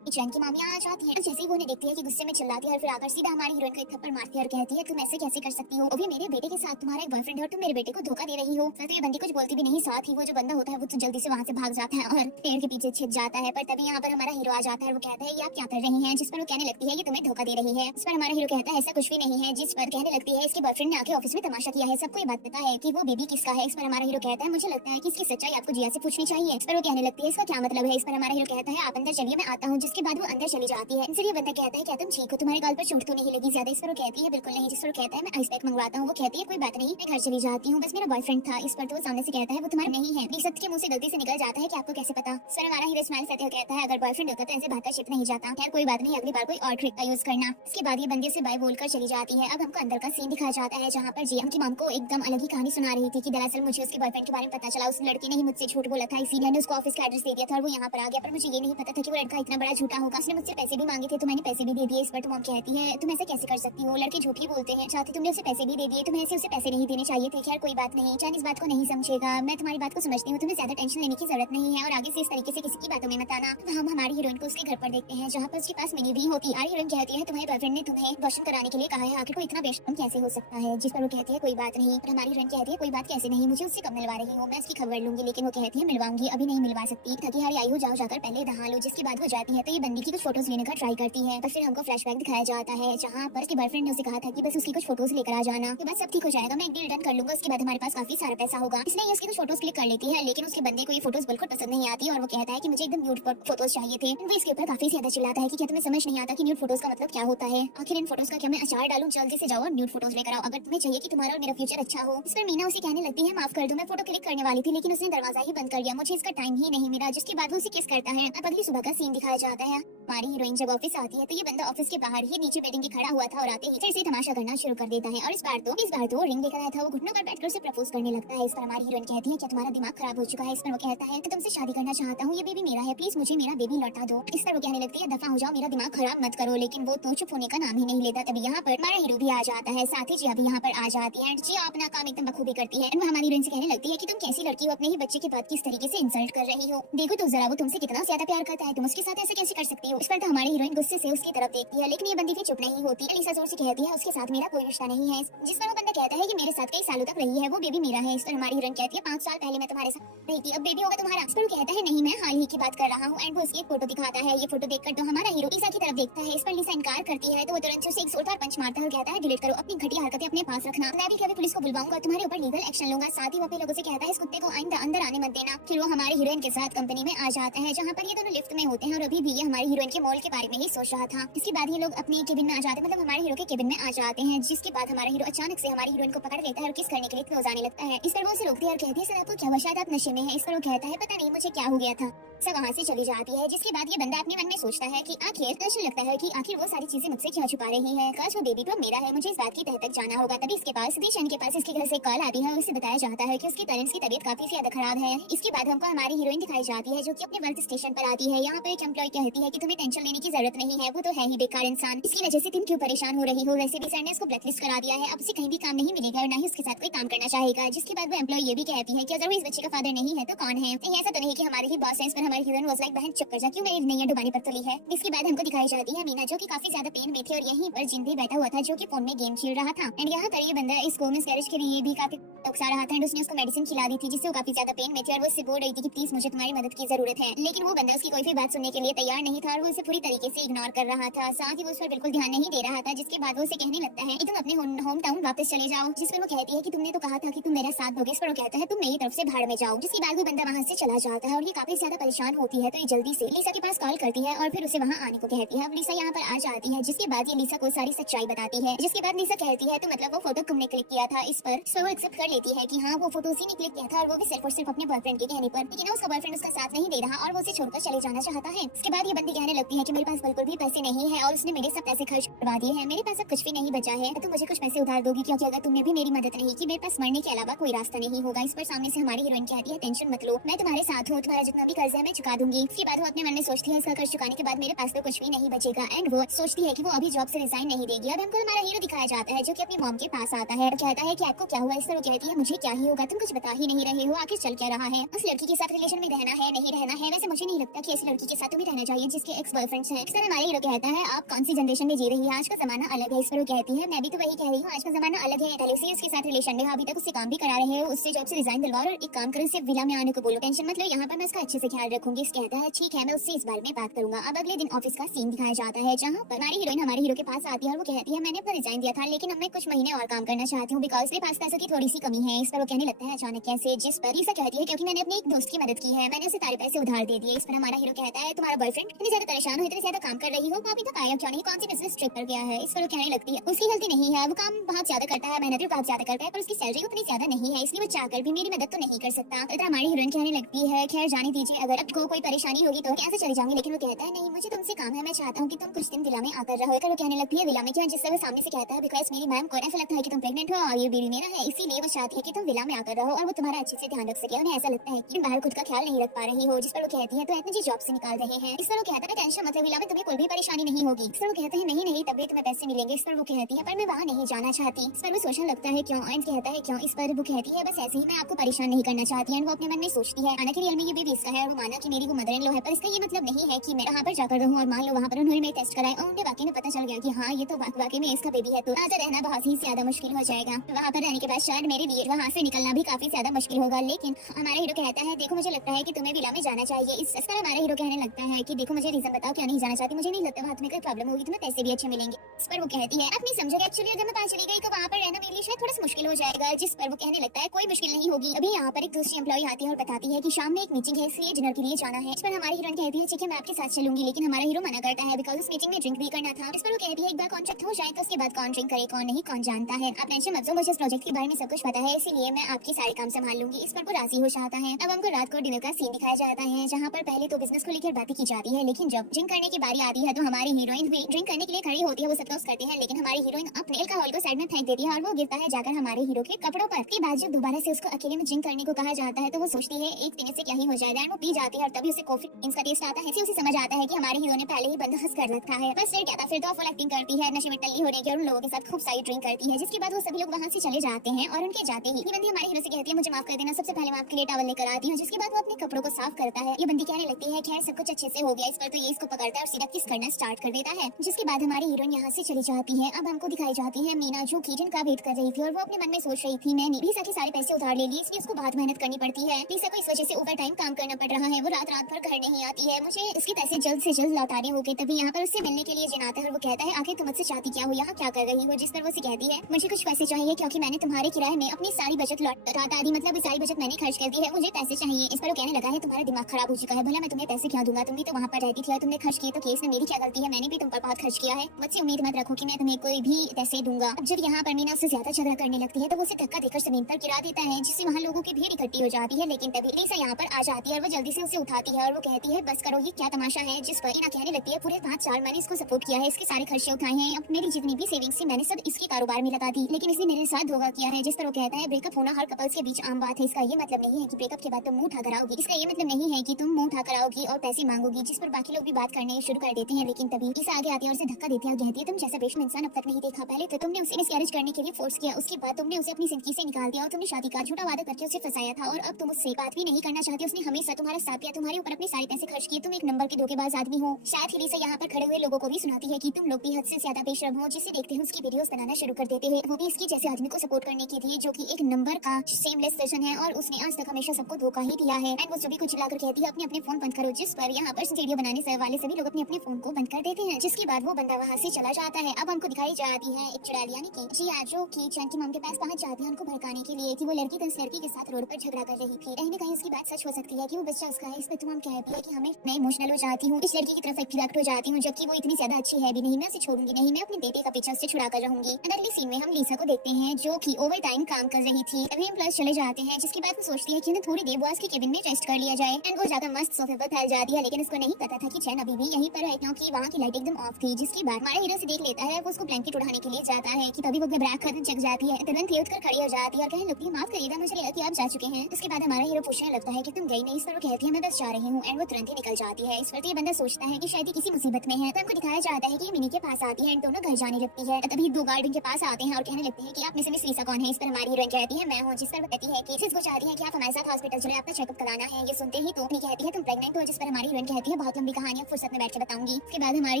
चैन की मामी आ जाती है। जैसे ही वो उन्हें देखती है कि गुस्से में चिल्लाती है और फिर आकर सीधा हमारी हीरोइन को एक थप्पड़ मारती है और कहती है तुम ऐसे कैसे कर सकती हो, अभी मेरे बेटे के साथ तुम्हारा एक बॉयफ्रेंड है और तुम मेरे बेटे को धोखा दे रही हो। फिर तो ये बंदी कुछ बोलती भी नहीं, साथ ही वो जो बंदा होता है वो तो जल्दी से वहाँ से भाग जाता है और पेड़ के पीछे छिप जाता है। पर तभी यहाँ पर हमारा हीरो आ जाता है। वो कहता है ये आप क्या कर रही है। जिस पर वो कहने लगती है ये तुम्हें धोखा दे रही है। इस पर हमारा हीरो कहता है ऐसा कुछ भी नहीं है। जिस पर कहने लगती है इसके बॉयफ्रेंड ने आके ऑफिस में तमाशा किया है, सबको ये बात पता है कि वो बेबी किसका है। इस पर हमारा हीरो कहता है मुझे लगता है कि इसकी सच्चाई आपको जिया से पूछनी चाहिए। इस पर वो कहने लगती है इसका क्या मतलब है। इस पर हमारा हीरो कहता है आप अंदर चलिए मैं आता हूँ। जिस जिसके बाद वो अंदर चली जाती है। इनसे ये बंदा कहता है क्या तुम ठीक हो, तुम्हारे गाल पर चोट तो नहीं लगी ज्यादा? इस पर वो कहती है बिल्कुल नहीं। जिस पर वो कहता है मैं आइस पैक मंगवाता हूँ। वो कहती है कोई बात नहीं, मैं घर चली जाती हूँ, बस मेरा बॉयफ्रेंड था। इस पर तो वो सामने से कहता है वो तुम्हारा नहीं है। सत्य के मुंह से गलती से निकल जाता है कि आपको कैसे पता? सर हमारा हीरो स्माइल करते हुए कहता है अगर बॉयफ्रेंड होता तो ऐसे भागकर शिप नहीं जाता। खैर कोई बात नहीं, अगली बार कोई और ट्रिक का यूज करना। इसके बाद ये बंदे से बाय बोलकर चली जाती है। अब हमको अंदर का सीन दिखाया जाता है जहाँ पर जियान की मॉम को एकदम अलग ही कहानी सुना रही थी कि दरअसल मुझे उसके बॉयफ्रेंड के बारे में पता चला। उस लड़के ने ही मुझसे झूठ बोला था, इसीलिए मैंने उसको ऑफिस का एड्रेस दे दिया था और वो यहाँ पर आ गया। पर मुझे ये नहीं पता था कि वो लड़का इतना बड़ा झूठा होगा। उसने मुझसे पैसे भी मांगे थे तो मैंने पैसे भी दे दिए। इस पर तो मॉम कहती है तुम ऐसे कैसे कर सकती हो, लड़के झूठ ही बोलते हैं। साथ ही तुमने उसे पैसे भी दे दिए, तुम्हें ऐसे उसे पैसे नहीं देने चाहिए थे। खैर कोई बात नहीं, चांद इस बात को नहीं समझेगा, मैं तुम्हारी बात को समझती हूँ, तुम्हें ज्यादा टेंशन लेने की जरूरत नहीं है और आगे से इस तरीके से किसी की बातों में मत आना। तो हम हमारी हीरोइन को उसके घर पर देखते हैं जहाँ पर उसके पास मिनी भी होती है। हीरोइन कहती है तुम्हारे बॉयफ्रेंड ने तुम्हें दर्शन कराने के लिए कहा है, आखिर को इतना बेशरम कैसे हो सकता है? जिस पर वो कहती है कोई बात नहीं। पर हमारी हीरोइन कहती है कोई बात कैसे नहीं, मुझे उससे कब मिलवा रही हो, मैं उसकी खबर लूंगी। लेकिन वो कहती है मिलवाऊंगी, अभी नहीं मिलवा सकती, थकी हारी आई हो, जाओ जाकर पहले नहा लो। जिसके बाद वो जाती है तो ये बंदी की कुछ फोटोज लेने का ट्राई करती है। पर फिर हमको फ्लैशबैक दिखाया जाता है जहाँ पर उसके बॉयफ्रेंड ने उसे कहा था कि बस उसकी कुछ फोटोज लेकर आ जाना, के बाद सब ठीक हो जाएगा, मैं एक डील डन कर लूंगा, उसके बाद हमारे पास काफी सारा पैसा होगा। इसलिए उसकी कुछ फोटोज क्लिक कर लेती है। लेकिन उसके बंदे को ये फोटोज बिल्कुल पसंद नहीं आती और वो कहता है कि मुझे एकदम न्यूड फोटोज चाहिए थे। वो इसके ऊपर काफी ज्यादा चिल्लाता है कि क्या तुम्हें समझ नहीं आता कि न्यूड फोटोज का मतलब क्या होता है? आखिर इन फोटोज का क्या मैं अचार डालूं? जल्दी से जाओ और न्यूड फोटोज लेकर आओ अगर तुम्हें चाहिए कि तुम्हारा और मेरा फ्यूचर अच्छा हो। इस पर मीना उसे कहने लगती है माफ कर दो, मैं फोटो क्लिक करने वाली थी लेकिन उसने दरवाजा ही बंद कर दिया, मुझे इसका टाइम ही नहीं मिला। जिसके बाद वो उसे किस करता है। अब अगली सुबह का सीन दिखाया जाता है। हमारी हीरोइन जब ऑफिस आती है तो ये बंदा ऑफिस के बाहर ही नीचे बेडिंग के खड़ा हुआ था और आते ही फिर से तमाशा करना शुरू कर देता है। और इस बार तो रिंग लेकर आया था। वो घुटनों पर बैठकर उसे प्रपोज करने लगता है। इस पर हमारी हीरोइन कहती है क्या तुम्हारा दिमाग खराब हो चुका है? इस पर वो कहता है कि तुमसे शादी करना चाहता हूँ, ये बेबी मेरा है, प्लीज मुझे मेरा बेबी लौटा दो। इस पर वो कहने लगती है दफा हो जाओ, मेरा दिमाग खराब मत करो। लेकिन वो तो चुप होने का नाम ही नहीं लेता। तभी यहाँ पर हमारा हीरो भी आ जाता है, साथ ही जिया भी यहाँ पर आ जाती है। जिया अपना काम एकदम बखूबी करती है। वो हमारी हीरोइन से कहने लगती है कि तुम कैसी लड़की हो, अपने ही बच्चे के बाद किस तरीके से इंसल्ट कर रही हो? देखो तो जरा वो तुमसे कितना ज्यादा प्यार करता है, तुम उसके साथ ऐसे कैसे कर सकती हो? इस पर तो हमारी हीरोइन गुस्से से उसकी तरफ देखती है। लेकिन ये बंदी भी चुप नहीं होती। अलीसा जोर से कहती है उसके साथ मेरा कोई रिश्ता नहीं है। जिस पर वो बंदा कहता है कि मेरे साथ कई सालों तक रही है, वो बेबी मेरा है। इस पर हमारी हीरोइन कहती है 5 साल पहले मैं तुम्हारे साथ रही थी, अब बेबी होगा तुम्हारा। इस पर वो कहता है नहीं मैं हाल ही की बात कर रहा हूँ। एंड वो उसकी एक फोटो दिखाता है। ये फोटो देखकर तो हमारा हीरो लीसा की तरफ देखता है। इस पर लीसा इनकार करती है तो वो तुरंत उसे एक जोरदार पंच मारता है और कहता है डिलीट करो, अपनी घटिया हरकतें अपने पास रखना, मैं भी कभी पुलिस को बुलवाऊंगा, तुम्हारे ऊपर लीगल एक्शन लूंगा। साथ ही वो अपने लोगों से कहता है इस कुत्ते को आइंदा अंदर आने मत देना। फिर वो हमारे हीरोइन के साथ कंपनी में आ जाता है जहाँ पर ये दोनों लिफ्ट में होते हैं और अभी भी ये हमारी हीरोइन के मॉल के बारे में ही सोच रहा था। इसके बाद ये लोग अपने केबिन में आ जाते हैं, मतलब हमारे हीरो के केबिन में आ जाते हैं। जिसके बाद हमारा हीरो अचानक से हमारी हीरोइन को पकड़ लेता है और किस करने के लिए क्लोज आने लगता है। इस पर वो उसे रोकती है और कहती है सर आपको क्या हुआ, शायद आप नशे में हैं। इस पर वो कहता है पता नहीं मुझे क्या हो गया था। सब वहाँ से चली जाती है। जिसके बाद ये बंदा अपने मन में सोचता है कि आखिर ऐसा लगता है कि आखिर वो सारी चीजें मुझसे क्यों छुपा रही है, काश वो बेबी तो मेरा है, मुझे इस बात की तह तक जाना होगा। तभी इसके पास दिशन के पास इसके घर से कॉल आती है और उसे बताया जाता है कि उसके पेरेंट्स की तबीयत काफी ज्यादा खराब है। इसके बाद हमको हमारी हीरोइन दिखाई जाती है जो कि अपने वर्क स्टेशन पर आती है। यहाँ पर एक एम्प्लॉय कहती है कि तुम्हें टेंशन लेने की जरूरत नहीं है, वो तो है ही बेकार इंसान, इसकी वजह से तुम क्यों परेशान हो रही हो? वैसे भी सर ने उसको ब्लैकलिस्ट करा दिया है, अब उसे कहीं भी काम नहीं मिलेगा और न ही उसके साथ कोई काम करना चाहेगा। जिसके बाद वो एम्प्लॉय ये भी कहती है कि अगर वो इस बच्चे का फादर नहीं है तो कौन है? ऐसा तो नहीं कि हमारे ही बॉस है। इस पर हमारी हीरोइन वाज लाइक बहन चुप कर जा, क्यों मेरी नैया डुबाने पर तुली है? इसके बाद हमको दिखाई जाती है मीना जो कि काफी ज्यादा पेन में थी और यहीं पर जिंदे बैठा हुआ था जो कि फोन में गेम खेल रहा था। एंड यहाँ पर ये बंदा इसको मिसकैरेज के लिए भी काफी उकसा रहा था एंड उसने उसको मेडिसिन खिला दी थी जिससे वो काफी ज्यादा पेन में थी और वो उससे बोल रही थी कि प्लीज मुझे तुम्हारी मदद की जरूरत है। लेकिन वो बंदा उसकी कोई भी बात सुनने के लिए तैयार नहीं था और वो उसे पूरी तरीके से इग्नोर कर रहा था। साथ ही वो उस पर बिल्कुल ध्यान नहीं दे रहा था। जिसके बाद वो उसे कहने लगता है कि तुम अपने होम टाउन वापस चले जाओ। जिस पर वो कहती है कि तुमने तो कहा था कि तुम मेरा साथ दोगे। इस पर वो कहता है तुम मेरी तरफ से भाड़ में जाओ। जिसके बाद वो बंदा वहाँ से चला जाता है और ये काफी ज्यादा परेशान होती है तो ये जल्दी से लीसा के पास कॉल करती है और फिर उसे वहाँ आने को कहती है। अब लीसा यहाँ पर आ जाती है। जिसके बाद ये लीसा को सारी सच्चाई बताती है। जिसके बाद लीसा कहती है तो मतलब वो फोटो तुमने क्लिक किया था। इस पर वो एक्सेप्ट कर लेती है कि हाँ वो फोटो उसी ने क्लिक किया था और वो भी सिर्फ और सिर्फ अपने बॉयफ्रेंड के कहने पर। लेकिन उसका बॉयफ्रेंड उसका साथ नहीं दे रहा और वो उसे छोड़कर चले जाना चाहता है। इसके बाद ये बंदी कहने लगती है कि मेरे पास बिल्कुल भी पैसे नहीं है और उसने मेरे सब पैसे खर्च करवा दिए हैं, मेरे पास अब कुछ भी नहीं बचा है, तो मुझे कुछ पैसे उधार दोगी क्योंकि अगर तुमने भी मेरी मदद नहीं की मेरे पास मरने के अलावा कोई रास्ता नहीं होगा। इस पर सामने से हमारी हीरोइन कहती है टेंशन मत लो, मैं तुम्हारे साथ हूँ, तुम्हारा जितना भी कर्ज है मैं चुका दूंगी। इसके बाद वो अपने मन में सोचती है इसका कर्ज चुकाने के बाद मेरे पास तो कुछ भी नहीं बचेगा एंड वो सोचती है कि वो अभी जॉब से रिजाइन नहीं देगी। अब हमको हमारा हीरो दिखाया जाता है जो कि अपनी मॉम के पास आता है और कहता है कि आपको क्या हुआ? इस पर वो कहती है मुझे क्या ही होगा, तुम कुछ बता ही नहीं रहे हो, आखिर चल क्या रहा है? उस लड़की के साथ रिलेशन में रहना है नहीं रहना है? वैसे मुझे नहीं लगता कि ऐसी लड़की के साथ तुम्हें रहना चाहिए जिसके एक्स बॉयफ्रेंड्स हैं। इस तरह हमारे हीरो कहता है आप कौन सी जनरेशन में जी रही है, आज का जमाना अलग है। इस पर वो कहती है मैं भी तो वही कह रही हूँ, आज का जमाना अलग है। पहले से उसके साथ रिलेशन में अभी तक उससे काम भी करा रहे हो, उससे जॉब से रिजाइन दिलवाओ और एक काम करो सिर्फ विला में आने को बोलो, टेंशन मत लो, यहाँ पर मैं उसका अच्छे से ख्याल रखूंगी। इसके कहता है ठीक है मैं उससे इस बारे में बात करूंगा। अब अगले दिन ऑफिस का सीन दिखाया जाता है जहाँ पर हमारी हीरोइन हमारे हीरो के पास आती है और वो कहती है मैंने अपना रिजाइन दिया था लेकिन अब मैं कुछ महीने और काम करना चाहती हूँ बिकॉज मेरे पास पैसों की थोड़ी सी कमी है। इस पर वो कहने लगता है अचानक कैसे, जिस पर लीसा कहती है क्योंकि मैंने अपने एक दोस्त की मदद की है, मैंने उसे सारे पैसे उधार दे दिए। इस पर हमारा हीरो कहता है तुम्हारा बॉयफ्रेंड इतनी ज्यादा परेशान हो, इतनी ज्यादा काम कर रही हो, वो अभी तक आया क्यों नहीं, कौन सी बिजनेस ट्रिप पर गया है। इस पर वो कहने लगती है उसकी गलती नहीं है, वो काम बहुत ज्यादा करता है, मेहनत भी बहुत ज्यादा करता है पर उसकी सैलरी उतनी ज्यादा नहीं है इसलिए वो चाहकर भी मेरी मदद तो नहीं कर सकता। इतना हमारी हीरोइन कहने लगती है खैर जाने दीजिए, अगर आपको कोई परेशानी होगी तो कैसे चली जाऊंगी, लेकिन वो कहता है नहीं मुझे तुमसे काम है, मैं चाहता हूँ कि तुम कुछ दिन विला में आकर रहो। वो कहने लगती है विला में क्या, जिससे वो सामने से कहता है बिकॉज मेरी मैम को ऐसा लगता है कि तुम प्रेग्नेंट हो और ये बेबी मेरा है, इसीलिए वो चाहती है कि तुम विला में आकर रहो और वो तुम्हारा अच्छे से ध्यान रख सके। उन्हें ऐसा लगता है कि बाहर खुद का ख्याल नहीं रख पा रही हो। जिस पर वो कहती है तो इतनी जी जॉब से निकाल रहे हैं। इस पर वो कहता है टेंशन मतलब विला में तुम्हें कोई भी परेशानी नहीं होगी। इस पर वो कहते हैं नहीं नहीं तब भी तुम्हें पैसे मिलेंगे। इस पर वो कहती है पर मैं वहाँ नहीं जाना चाहती। इस पर वो सोचने लगता है क्यों, एंड कहता है क्यों। इस पर वो कहती है बस ऐसे ही मैं आपको परेशान नहीं करना चाहती। एंड वो अपने मन में सोचती है आना के रियल में ये बेबी इसका है और वो माना कि मेरी वो मदर इन लॉ है, पर इसका ये मतलब नहीं है कि मैं वहाँ पर जाकर रहूँ और मान लो वहाँ पर उन्होंने मेरे टेस्ट कराए और उन्हें वाकई में पता चल गया कि हाँ ये तो वाकई में इसका बेबी है, तो आजा रहना बहुत ही ज्यादा मुश्किल हो जाएगा। वहाँ पर रहने के बाद शायद मेरे लिए वहाँ से निकलना भी काफी ज्यादा मुश्किल होगा। लेकिन हमारा हीरो कहता है देखो मुझे लगता है कि तुम्हें विला में जाना चाहिए। इस पर हमारा हीरो कहने लगता है कि देखो मुझे रीजन बताओ क्या नहीं जाना चाहती, मुझे नहीं लगता वहाँ तुम्हें कोई प्रॉब्लम होगी, तुम्हें पैसे भी अच्छे मिलेंगे। इस पर वो कहती है अपनी समझोगे एक्चुअली अगर मैं पास चली गई तो वहाँ पर रहना मेरे लिए शायद थोड़ा सा मुश्किल हो जाएगा। जिस पर वो कहने लगता है कोई मुश्किल नहीं होगी, अभी यहाँ पर एक दूसरी एम्प्लॉय आती है और बताती है कि शाम में एक मीटिंग है इसलिए डिनर के लिए जाना है। इस पर हमारी हीरोइन कहती है ठीक है मैं आपके साथ चलूंगी, लेकिन हमारा हीरो मना करता है बिकॉज उस मीटिंग में ड्रिंक भी करना था। इस पर वो कहती है एक बार कॉन्ट्रैक्ट हो जाए तो उसके बाद कौन ड्रिंक करे कौन नहीं कौन जानता है, आप टेंशन मत लो, मुझे इस प्रोजेक्ट के बारे में सब कुछ पता है इसीलिए मैं आपके सारे काम संभाल लूंगी। इस पर वो राजी हो जाता है। अब हमको रात को डिनर का सीन दिखाया जाता है जहाँ पर पहले तो बिजनेस को लेकर बातें की जाती है, लेकिन जब ड्रिंक करने की बारी आती है तो हमारी हीरोइन भी ड्रिंक करने के लिए खड़ी होती है, वो सब टॉस करते हैं लेकिन हमारी हीरोइन अपने अल्कोहल को साइड में फेंक देती है और वो गिरता है जाकर हमारे हीरो के कपड़ों पर। के बाद जब दोबारा से उसको अकेले में ड्रिंक करने को कहा जाता है तो वो सोचती है एक पीने से क्या ही हो जाएगा, वो पी जाती है और तभी उसे कॉफी बीन्स का टेस्ट आता है। उसे समझ आता है कि हमारे हीरो ने पहले ही बंदोबस्त कर रखा है। बस फिर क्या था, फिर तो फुल एक्टिंग करती है, नशे में टल्ली होने की और उन लोगों के साथ खूब सारी ड्रिंक करती है। जिसके बाद वो सभी लोग वहाँ से चले जाते हैं और उनके जाते ही ये बंदी हमारे हीरो से कहती है मुझे माफ कर देना, सबसे पहले मैं आपके लिए टॉवल लेकर आती हूँ। जिसके बाद वो अपने कपड़ों को साफ करता है। ये बंदी कहने लगती है खैर सब कुछ अच्छे से हो गया। इस पर तो ये इसको पकड़ता है और सीधा किस करना स्टार्ट कर देता है। जिसके बाद हमारी हीरोइन यहाँ से चली जाती है। अब हमको दिखाई जाती है मीना जो किचन का वेट कर रही थी और वो अपने मन में सोच रही थी मैंने लीसा के सारे पैसे उधार ले लिए इसलिए उसको बहुत मेहनत करनी पड़ती है, लीसा को इस वजह से ओवर टाइम काम करना पड़ रहा है, वो रात रात भर घर नहीं आती है, मुझे उसके पैसे जल्द से जल्द लौटाने होंगे। तभी यहाँ पर उससे मिलने के लिए जिन आता है और वो कहता है आखिर तुम मुझसे चाहती क्या हो, यहाँ क्या कर रही हो। जिस पर वो कहती है मुझे कुछ पैसे चाहिए क्योंकि मैंने तुम्हारे किराए में अपनी सारी बचत लौटा दी, मतलब सारी बचत मैंने खर्च कर दी है, मुझे पैसे चाहिए। इस पर वो कहने लगा है तुम्हारा दिमाग खराब हो चुका है, भला मैं तुम्हें पैसे क्या दूंगा, तुम भी तो वहाँ पर रहती थी और तुमने खर्च किए तो केस में मेरी क्या गलती है, मैंने भी तुम पर बहुत खर्च किया है, मुझसे उम्मीद मत रखो कि मैं तुम्हें कोई भी पैसे दूंगा। अब जब यहाँ पर मीना उससे ज्यादा झगड़ा करने लगती है तो वो उसे धक्का देकर जमीन पर गिरा देता है जिससे वहाँ लोगों की भीड़ इकट्ठी हो जाती है। लेकिन तभी लीसा यहाँ पर आ जाती है और वो जल्दी से उसे उठाती है और वो कहती है बस करो ये क्या तमाशा है। जिस पर मीना कहने लगती है पूरे 5 साल मैंने इसको सपोर्ट किया है, इसके सारे खर्चे उठाए हैं, अब मेरी जितनी भी सेविंग्स थी मैंने सब इसके कारोबार में लगा दी, लेकिन इसने मेरे साथ धोखा किया है। जिस पर वो कहता है ब्रेकअप होना हर कपल्स के बीच आम बात है, इसका ये मतलब नहीं है कि ब्रेकअप के बाद तुम मुंह उठाकर आओगी, इसका ये मतलब नहीं है कि तुम मुंह उठाकर आओगी और पैसे मांगोगी। जिस पर बाकी लोग भी बात करने शुरू कर देते हैं, लेकिन तभी लीसा आगे आती है और उसे धक्का देती है और कहती है तुम जैसा बेशम इंसान अब तक नहीं देखा, पहले तो तुमने उसे मिसकैरेज करने के लिए फोर्स किया, उसके बाद तुमने उसे अपनी जिंदगी से निकाल दिया और तुमने शादी का झूठा वादा करके उसे फंसाया था और अब तुम उससे बात भी नहीं करना चाहती। उसने हमेशा तुम्हारा साथ दिया, तुम्हारे ऊपर अपने सारे पैसे खर्च किए, तुम एक नंबर के धोखेबाज आदमी हो। शायद ही लीसा यहाँ पर खड़े हुए लोगों को भी सुनाती है कि तुम लोग भी हद से ज्यादा बेशर्म हो, जिसे देखते हैं उसकी वीडियोस बनाना शुरू कर देते हैं, वो भी इसकी जैसे आदमी को सपोर्ट करने के लिए जो कि एक नंबर का सेमलेस वर्जन है और उसने आज तक हमेशा सबको धोखा ही दिया है। एंड वो सभी को चिल्लाकर कहती है अपने अपने फोन बंद करो। जिस पर यहाँ पर वीडियो बनाने से वाले सभी लोग अपने अपने फोन को बंद कर देते हैं। जिसके बाद वो बंदा वहाँ से चला जाता है। अब हमको दिखाई जाती है एक चुड़ैल यानी कि जिया जो कि चैन की मॉम के पास पहुँच जाती है उनको भड़काने के लिए कि वो लड़की तो इस लड़की के साथ रोड पर झगड़ा कर रही थी। कहीं न कहीं उसकी बात सच हो सकती है कि वो बच्चा उसका है। इस पर तुम कहती है कि हमें मैं इमोशनल हो जाती हूँ, इस लड़की की तरफ अट्रैक्ट हो जाती हूँ जबकि वो इतनी ज्यादा अच्छी है भी नहीं, मैं उसे छोड़ूंगी नहीं, मैं अपने बेटे का पीछा उससे छुड़ा कर रहूंगी। अगले सीन में हम लीसा को देखते हैं जो कि ओवर टाइम काम कर रही थी। तभी हम प्लस चले जाते हैं जिसके बाद वो सोचती है कि उन्हें थोड़ी देर बॉस के केबिन में रेस्ट कर लिया जाए। एंड वो जाकर मस्त सोफे पर फैल जाती है, लेकिन उसको नहीं पता था कि चैन अभी भी यहीं पर है क्योंकि वहाँ की लाइट एकदम ऑफ थी। जिसके बाद हमारा हीरो से देख लेता है, वो उसको ब्लैंकेट उड़ाने के लिए जाता है कि तभी वो घबरा कर जग जाती है, तुरंत ही उठकर खड़ी हो जाती है और कहने लगती है माफ करिएगा मुझे लगा कि आप जा चुके हैं। उसके बाद हमारा हीरो पूछने लगता है कि तुम गई नहीं। इस पर वो कहती है मैं बस जा रही हूँ एंड वो तुरंत ही निकल जाती है। इस पर ये बंदा सोचता है कि शायद किसी मुसीबत में है, तो हमको दिखाया जाता है कि मिनी के पास आती है एंड दोनों घर जाने लगती है। तभी 2 गार्ड उनके पास आते हैं और कहने लगते हैं कि आप में से मिस लीसा कौन है। इस पर हमारी हीरोइन कहती है मैं हूँ। जिस पर वो कहती है कि इसको चाहती है कि आप हमारे साथ हॉस्पिटल चले, आपका चेकअप कराना है। ये सुनते ही तो अपनी कहती है तुम प्रेग्नेंट हो। जिस पर हमारी हीरोइन कहती है बहुत लंबी कहानी है, फुर्सत में बैठ के बताऊंगी। उसके बाद हमारी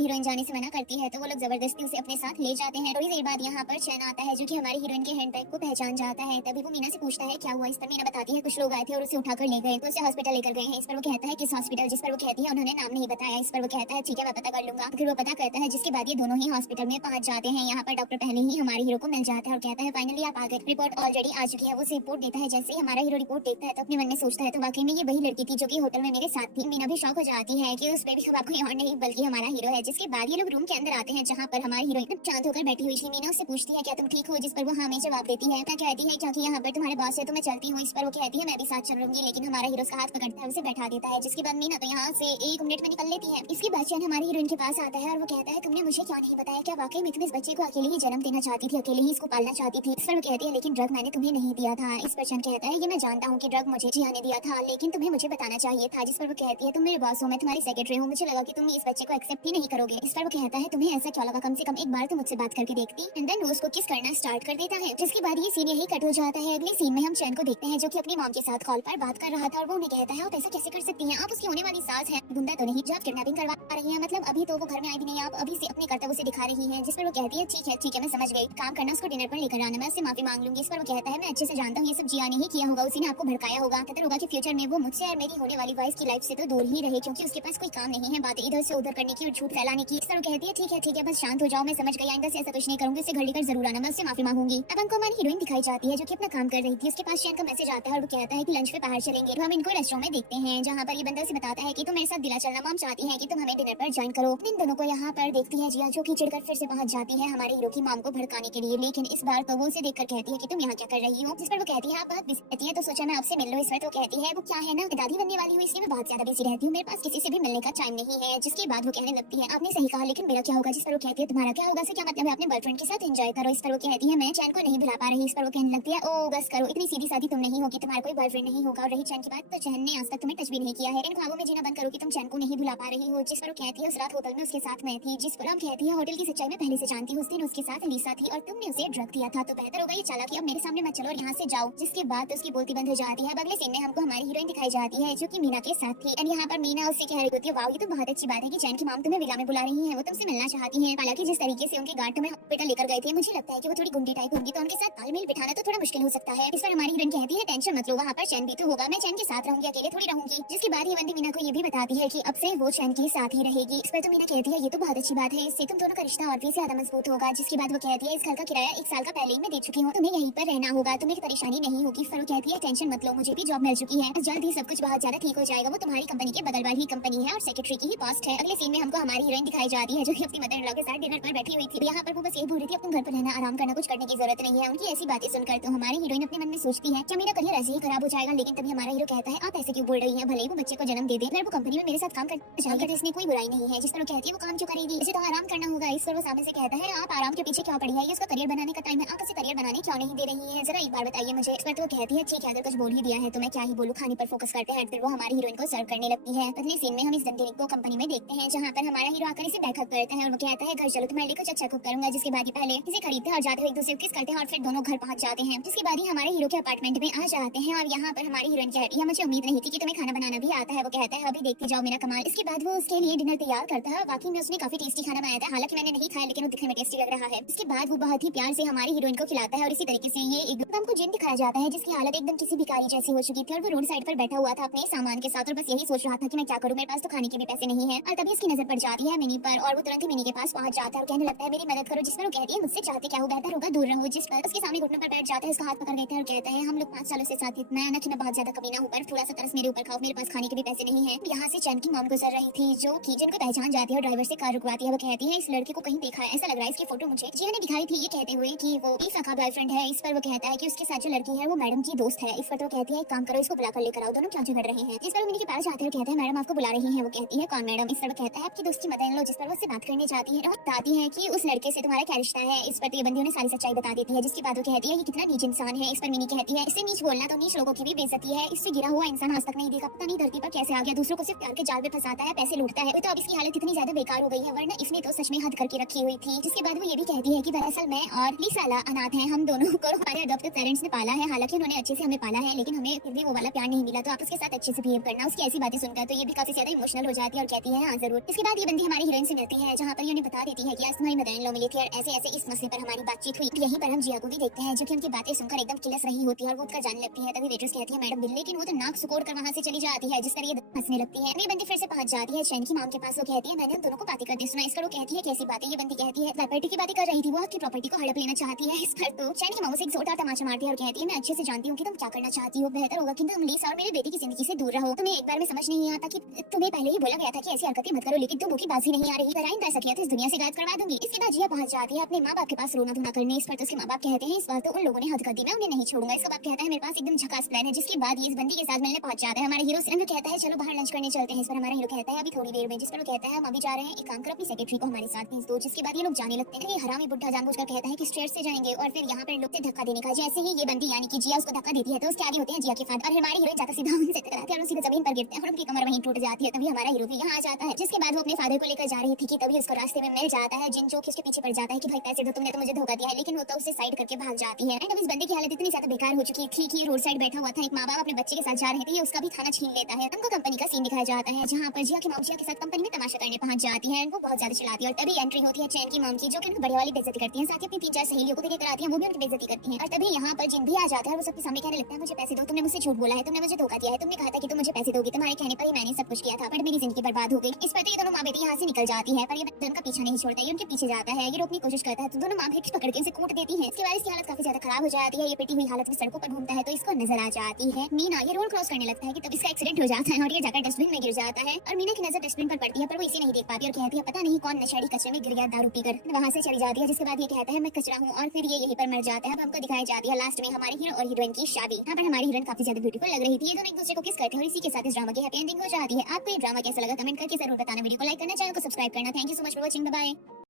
हीरोइन जाने से मना करती है तो वो लोग जबरदस्ती उसे अपने साथ ले जाते हैं। थोड़ी देर बाद यहाँ पर चैन आता है जो कि हमारी हीरोइन के हैंडबैग को पहचान जाता है। तभी वो मीना से पूछता है क्या हुआ। इस पर मीना बताती है कुछ लोग आए थे और उसे उठाकर ले गए तो उसे हॉस्पिटल लेकर गए हैं। इस पर वो कहता है किस हॉस्पिटल, जिस पर वो कहती है उन्होंने नाम नहीं बताया। इस पर वो कहता है ठीक है मैं पता कर लूंगा। फिर वो पता करता है, जिसके बाद ये दोनों ही हॉस्पिटल में पहुंच जाते हैं। यहाँ पर डॉक्टर पहले ही हमारे हीरो को मिल जाता है और कहता है फाइनली आप आ गए। रिपोर्ट ऑलरेडी आ चुकी है। वो रिपोर्ट देता है। जैसे ही हमारा हीरो रिपोर्ट देखता है तो अपने मन में सोचता है तो वाकई में ये वही लड़की थी जो कि होटल में मेरे साथ थी। मीना भी शॉक हो जाती है कि उस पे भी कोई और नहीं बल्कि हमारा हीरो है। जिसके बाद ये लोग रूम के अंदर आते हैं जहाँ पर हमारी हीरो एकदम शांत होकर बैठी हुई थी। मीना उससे पूछती है क्या तुम ठीक हो, जिस पर वो हाँ में जवाब देती है। क्या कहती है क्योंकि यहाँ पर तुम्हारे बॉस है तो मैं चलती हूँ। इस पर वो कहती है मैं भी साथ चल लूंगी, लेकिन हमारा हीरो उसका हाथ पकड़ता है, उसे बैठा देता है। जिसके बाद मीना तो यहाँ से 1 मिनट में निकल लेती है। इसके बाद चैन हमारी हीरोइन के पास आता है और वो कहता है तुमने मुझे क्यों नहीं बताया, क्या वाकई में तुम इस बच्चे को अकेले ही जन्म देना चाहती थी, अकेले ही इसको पालना चाहती थी। इस पर वो कहती है लेकिन ड्रग मैंने तुम्हें नहीं दिया था। इस पर चैन कहता है ये मैं जानता हूँ कि ड्रग मुझे जिया ने दिया था, लेकिन तुम्हें मुझे बताना चाहिए था। जिस पर वो कहती है तुम मेरे बॉस हो, मैं तुम्हारी सेक्रेटरी हूँ, मुझे लगा कि तुम इस बच्चे को एक्सेप्ट ही नहीं करोगे। इस पर वो कहता है तुम्हें ऐसा क्यों लगा, कम से कम एक बार तो मुझसे बात करके देखती। एंड देन वो उसको किस करना स्टार्ट कर देता है। जिसके बाद ये सीन यही कट हो जाता है। अगले सीन में हम चैन को देखते हैं जो कि अपनी मॉम के साथ कॉल पर बात कर रहा था और वो उन्हें कहता है आप ऐसा कैसे कर सकती हैं, आप उसकी होने वाली सास हैं, गुंडा तो नहीं जो आप किडनैपिंग करवा रही हैं, मतलब अभी तो वो घर में आई भी नहीं, आप अभी से अपने कर्तव्य से दिखा रही हैं। जिस पर वो कहती है ठीक है मैं समझ गई, काम करना उसको डिनर पर लेकर आना, मैं उससे माफी मांग लूंगी। इस पर वो कहता है मैं अच्छे से जानता हूँ ये सब जिया ने ही किया होगा, उसी ने आपको भड़काया होगा, कहता होगा कि फ्यूचर में वो मुझसे और मेरी होने वाली वाइफ की लाइफ से तो दूर ही रहे क्योंकि उसके पास कोई काम नहीं है बातें इधर से उधर करने की और झूठ फैलाने की। इस पर वो कहती है ठीक है बस शांत हो जाओ, मैं समझ गई, आइंदा से ऐसा कुछ नहीं करूंगी, उसे घर लेकर जरूर आना, मैं उससे माफी मांगूंगी। अब हमको हमारी हीरोइन दिखाई जाती है जो कि अपना काम कर रही थी। उसके पास चैन का मैसेज आता है और वो कहता है कि लंच पे बाहर चलेंगे। तो हम इनको रेस्टोरेंट में देखते हैं जहाँ पर ये बंदा उसे बताता है कि तुम मेरे साथ दिला चलना, मॉम चाहती है कि तुम हमें डिनर पर ज्वाइन करो। इन दोनों को यहाँ पर देखती है जिया जो कि चिढ़कर फिर से पहुंच जाती है हमारे हीरो की मॉम को भड़काने के लिए, लेकिन इस बार तो वो उसे देखकर कहती है कि तुम यहाँ क्या कर रही हो। जिस पर वो कहती है आप बहुत बिजी रहती है तो सोचा मैं आपसे मिल लूं। इस पर तो कहती है वो क्या है ना दादी बनने वाली हूँ इसलिए मैं बहुत ज्यादा बिजी रहती हूँ, मेरे पास किसी से भी मिलने का टाइम नहीं है। जिसके बाद वो कहने लगती है आपने सही कहा लेकिन मेरा क्या होगा। जिस पर वो कहती है तुम्हारा क्या होगा से क्या मतलब है, अपने बॉयफ्रेंड के साथ एंजॉय करो। इस पर वो कहती है मैं चैन को नहीं भुला पा रही। इस पर वो कहने लगती है ओ बस करो, इतनी सीधी सादी तुम नहीं हो कि तुम्हारा कोई बॉयफ्रेंड नहीं होगा। और रही चैन की बात तो चैन ने आज तक तुम्हें टच भी नहीं किया है, इन ख्वाबों में जीना बंद करो कि तुम चैन को नहीं भुला पा रही हो। जिस पर वो कहती है उस रात होटल में उसके साथ मैं थी। जिस पर हम कहती है होटल की सच्चाई में पहले से जानती हूँ, उस दिन उसके साथ लीसा थी और तुमने उसे ड्रग दिया था, तो बेहतर होगा ये चाला कि अब मेरे सामने मत चलो और यहाँ से जाओ। जिसके बाद उसकी बोलती बंद हो जाती है। अब अगले सीन में हमको हमारी हीरोइन दिखाई जाती है जो कि मीना के साथ थी। और यहाँ पर मीना उससे कह रही होती है वाओ ये तो बहुत अच्छी बात है कि चैन की मॉम तुम्हें विला में बुला रही है, वो तुमसे मिलना चाहती है। हालांकि जिस तरीके से उनके गार्ड तुम्हें हॉस्पिटल लेकर गए थे मुझे लगता है कि वो थोड़ी गुंडी टाइप होंगी, तो उनके साथ तालमेल बिठाना तो थोड़ा मुश्किल हो सकता है। इस पर हमारी हीरोइन कहती है टेंशन मत लो, वहाँ पर चैन भी तो होगा, मैं चैन के साथ रहूंगी, अकेले थोड़ी रहूंगी। जिसके बाद ये बंदी मीना को ये भी बताती है कि अब से वो चैन के साथ ही रहेगी। इस पर तो मीना कहती है ये तो बहुत अच्छी बात है, इससे तुम दोनों का रिश्ता और भी ज्यादा मजबूत होगा। जिसके बाद वो कहती है इस घर का किराया 1 साल का पहले ही मैं दे चुकी हूँ, तुम्हें यहीं पर रहना होगा, तुम्हें परेशानी नहीं होगी। फिर वो कहती है टेंशन मत लो, मुझे भी जॉब मिल चुकी है, जल्द ही सब कुछ बहुत ज्यादा ठीक हो जाएगा, वो तुम्हारी कंपनी के बगल वाली कंपनी है और सेक्रेटरी की ही पोस्ट है। अगले सीन में हमको हमारी हीरोइन दिखाई जाती है जो कि अपनी मदर इन लॉ के साथ डिनर पर बैठी हुई थी। यहाँ पर वो बस ये बोल रही थी अपने घर पर रहना, आराम करना, कुछ करने की जरूरत नहीं है। उनकी ऐसी बातें सुनकर तो हमारी हीरोइन अपने मन में सोचती है क्या मेरा करियर ऐसे ही खराब हो जाएगा। लेकिन तभी हमारा हीरो कहता है आप ऐसे क्यों बोल रही हैं, भले ही वो बच्चे को जन्म दे दे, अगर वो कंपनी में मेरे साथ काम करना चाहेगा तो इसमें कोई बुराई नहीं है। जिस पर वो कहती है वो काम क्यों करेगी, इसे तो आराम करना होगा। इस पर वो सामने से कहता है आप आराम के पीछे क्यों पड़ी है, ये उसका करियर बनाने का टाइम है, आप उसे करियर बनाने क्यों नहीं दे रही है, जरा एक बार बताइए मुझे। इस पर तो वो कहती है ठीक है अगर कुछ बोल ही दिया है तो मैं क्या ही बोलूं, खाने पर फोकस करते हैं। फिर वो हमारी हीरोइन को सर्व करने लगती है। अगले सीन में हम इस धनतेरस को कंपनी में देखते हैं जहाँ पर हमारा हीरो आकर इसे बैकअप करता है और वो कहता है घर चलो तुम्हारे लिए कुछ अच्छा कुक करूंगा। जिसके बाद ये पहले इसे खरीदते हैं और जाते हुए एक दूसरे को किस करते हैं और फिर दोनों घर पहुंच जाते हैं। जिसके बाद ही हमारे हीरो के अपार्टमेंट में आ जाते हैं और यहाँ पर हमारी हीरोइन कहती है मुझे उम्मीद नहीं थी कि तुम्हें खाना बनाना भी आता है। वो कहता है अभी देखते जाओ मेरा कमाल। इसके बाद वो उसके लिए डिनर तैयार करता है, बाकी में उसने काफी टेस्टी खाना बनाया था, हालांकि मैंने नहीं खाया लेकिन वो दिखने में टेस्टी लग रहा है। इसके बाद वो बहुत ही प्यार से हमारी हीरोइन को खिलाता है और इसी तरीके से ये एकदम हमको जिम दिखाया जाता है जिसकी हालत एकदम किसी भिखारी जैसी हो चुकी थी और वो रोड साइड पर बैठा हुआ था अपने सामान के साथ और बस यही सोच रहा था कि मैं क्या करूं, मेरे पास तो खाने के भी पैसे नहीं है। और तभी इसकी नजर पड़ जाती है मिनी पर और वो तुरंत ही मिनी के पास पहुंच जाता है और कहने लगता है मेरी मदद करो। जिस पर वो कहती है मुझसे चाहते क्या हो, बेहतर होगा दूर रहो। जिस पर उसके सामने घुटनों पर बैठ जाता है, उसका हाथ पकड़ लेता है और कहता है हम लोग 5 सालों से साथ ही, मैं ना बहुत ज्यादा कमीना हूं पर थोड़ा सा तरस मेरे ऊपर खाओ, मेरे पास खाने के भी पैसे नहीं है। यहाँ से चैन की मॉम गुजर रही थी जो कि जिनको पहचान जाती है और ड्राइवर से कार रुकवाती है। वो कहती है इस लड़के को कहीं देखा है, ऐसा लग रहा है इसकी फोटो मुझे जिया ने दिखाई थी, ये कहते हुए कि वो ईसा का बॉयफ्रेंड है। इस पर वो कहता है कि उसके साथ जो लड़की है वो मैडम की दोस्त है। इस पर तो कहती है एक काम करो इसको बुलाकर लेकर आओ, दोनों क्यों झगड़ रहे हैं। इस पर वो मिनी के पास जाते हैं और कहते हैं मैडम आपको बुला रही है। वो कहती है कौन मैडम। इस पर वो कहता है आपकी दोस्त की मदद लो। जिस पर वो उससे बात करने जाती है और बताती है कि उस लड़के से तुम्हारा क्या रिश्ता है। इस पर तो ये बंदी उन्हें सारी सच्चाई बता देती है। जिसकी बात वो कहती है ये कितना नीच इंसान है। इस पर मिनी कहती है इससे नीच बोलना तो नीच लोगों की भी बेइज्जती है, इससे गिरा हुआ इंसान आज तक नहीं देखा, पता नहीं धरती पर कैसे आ गया, दूसरों को सिर्फ प्यार के जाल में फंसाता है, पैसे लूटता है। तो अब इसकी हालत इतनी ज्यादा बेकार हो गई है, वरना इसने तो सच में हद करके रखी हुई थी। जिसके बाद वो ये भी कहती है कि दरअसल मैं और लीसा अनाथ हैं, हम दोनों को हमारे अडॉप्टेड पेरेंट्स ने पाला है, हालांकि उन्होंने अच्छे से हमें पाला है लेकिन हमें फिर भी वो वाला प्यार नहीं मिला, तो आप उसके साथ अच्छे से बिहेव करना। उसकी ऐसी बातें सुनकर तो ये भी काफी ज्यादा इमोशनल हो जाती है और कहती है हाँ जरूर। इसके बाद ये बंदी हमारी हीरोइन से मिलती है जहाँ पर ये उन्हें बता देती है कि आज तुम्हारी मदर इन लॉ मिली थी और ऐसे ऐसे इस मसले पर हमारी बातचीत हुई। यहीं पर हम जिया को भी देखते हैं जो कि उनकी बातें सुनकर एकदम किलस रही होती है और वो उनका जानने लगती है। तभी वेट्रेस कहती है मैडम बिल, लेकिन वो तो नाक सुकोड़ कर वहाँ से चली चली जाती है, जिस पर ये हंसने लगती है। ये बंदी फिर से पहुंच जाती है चैन की मॉम के पास। वो कहती है मैंने उन दोनों को बातें करते सुना। इस पर वो कहती है कैसी बातें। ये बंदी कहती है प्रॉपर्टी की बातें कर रही थी, वो आपकी प्रॉपर्टी को हड़प लेना चाहती है। इस पर तो चैन की मॉम से एक जोरदार तमाचा मारती है और कहती है मैं अच्छे से जानती हूँ कि तुम क्या करना चाहती हो। बेहतर होगा कि तुम लीसा और मेरे बेटे की जिंदगी से दूर रहो। तुम्हें एक बार में समझ नहीं आता कि तुम्हें पहले ही बोला गया था कि ऐसी हरकतें मत करो, लेकिन तुम धोखेबाजी नहीं आ रही। कराइन कर सकिया तो इस दुनिया से गायब करवा दूंगी। इसके बाद जिया पहुंच जाती है अपने माँ बाप के पास रोना धोना करने। इस पर तो उसके माँ बाप कहते हैं इस बार तो उन लोगों ने हद कर दी, मैं उन्हें नहीं छोड़ूंगा। इसका बाप कहता है मेरे पास एकदम झकास प्लान है। जिसके बाद ये इस बंदी के साथ मिलने पहुंच जाता है। हमारा हीरो सिंह कहता है चलो बाहर लंच करने चलते हैं। इस पर हमारा हीरो कहता है अभी थोड़ी देर में। जिस पर वो कहता है हम अभी जा रहे हैं, एक काम कर अपनी सेक्रेटरी को हमारे साथ भेज दो। जिसके बाद ये लोग जाने लगते हैं। ये हरामी बुढ़ा जानबूझकर कहता है कि स्टेयर से जाएंगे और फिर यहाँ पर लोग से धक्का देने का। जैसे ही ये बंदी यानी कि जिया उसको धक्का देती है तो उसके आगे होते हैं जिया के फादर और हमारे हीरो जाकर सीधा उनसे टकराते हैं और सीधे जमीन पर गिरते हैं और उनकी कमर वहीं टूट जाती है। तभी हमारा हीरो भी यहाँ आ जाता है। जिसके बाद वो अपने फादर को लेकर जा रही थी कि तभी उसको रास्ते में मिल जाता है जिन जो उसके पीछे पड़ जाता है कि भाई पैसे दो, तुमने तो मुझे धोखा दिया है। लेकिन वो तो उससे साइड करके भाग जाती है। एंड अब इस बंदे की हालत इतनी ज्यादा बेकार हो चुकी थी कि रोड साइड बैठा हुआ था। एक माँ बाप अपने बच्चे के साथ जा रहे थे, ये उसका भी खाना छीन लेता है। उनको कंपनी का सीन दिखाया जाता है जहाँ पर जिया की मॉम जिया के साथ कंपनी में तमाशा करने पहुंच जाती है। उनको बहुत ज्यादा चिल्लाती है और तभी एंट्री होती है चैन की मॉम की, जो कि उनको बड़े वाली बेइज्जती करती है। साथ ही अपनी 3-4 सहेलियों को भी लेकर आती है, वो भी उनकी बेइज्जती करती है। और तभी यहाँ पर जिन भी आ जाता है वो सबके सामने कहने लगता है मुझे पैसे दो, तुमने मुझसे झूठ बोला है, तुमने मुझे धोखा दिया है, तुमने कहा था कि तुम मुझे पैसे दोगी, तुम्हारे कहने पर ही मैंने सब कुछ किया था, बट मेरी जिंदगी बर्बाद हो गई। इस पर ये दोनों माँ बेटी यहाँ से निकल जाती है, पर ये दोनों का पीछा नहीं छोड़ता, ये उनके पीछे जाता है। ये रोकने की कोशिश करता है तो दोनों माँ बेटी पकड़ के इसे कूट देती है। इसके बाद इसकी हालत काफी ज्यादा खराब हो जाती है। ये पिटी हुई हालत में सड़कों पर घूमता है तो इसको नजर आ जाती है मीना। ये रोड क्रॉस करने लगता है कि तब इसका एक्सीडेंट हो जाता है और ये जाकर डस्टबिन में गिर जाता है। और मीना की नजर डस्टबिन पर पड़ती है पर वो इसे नहीं देख पाती और कहती है पता नहीं कौन नशेड़ी कचरे में गिर गया दारू पीकर। वहाँ से चली जाती है। जिसके बाद ये कहता है मैं कचरा हूँ और फिर ये यहीं पर मर जाता है। अब हमको दिखाई जाती है लास्ट में हमारे हीरो और हीरोइन की शादी। यहाँ पर हमारी हीरोइन काफी ज्यादा ब्यूटीफुल लग रही थी। ये दोनों एक दूसरे को किस करते हैं और इसी के साथ इस ड्रामा की हैप्पी एंडिंग हो जाती है। आपको ये ड्रामा कैसा लगा कमेंट करके जरूर बताना। वीडियो को लाइक करना, चैनल को सब्सक्राइब करना। Thank you so much for watching, bye bye.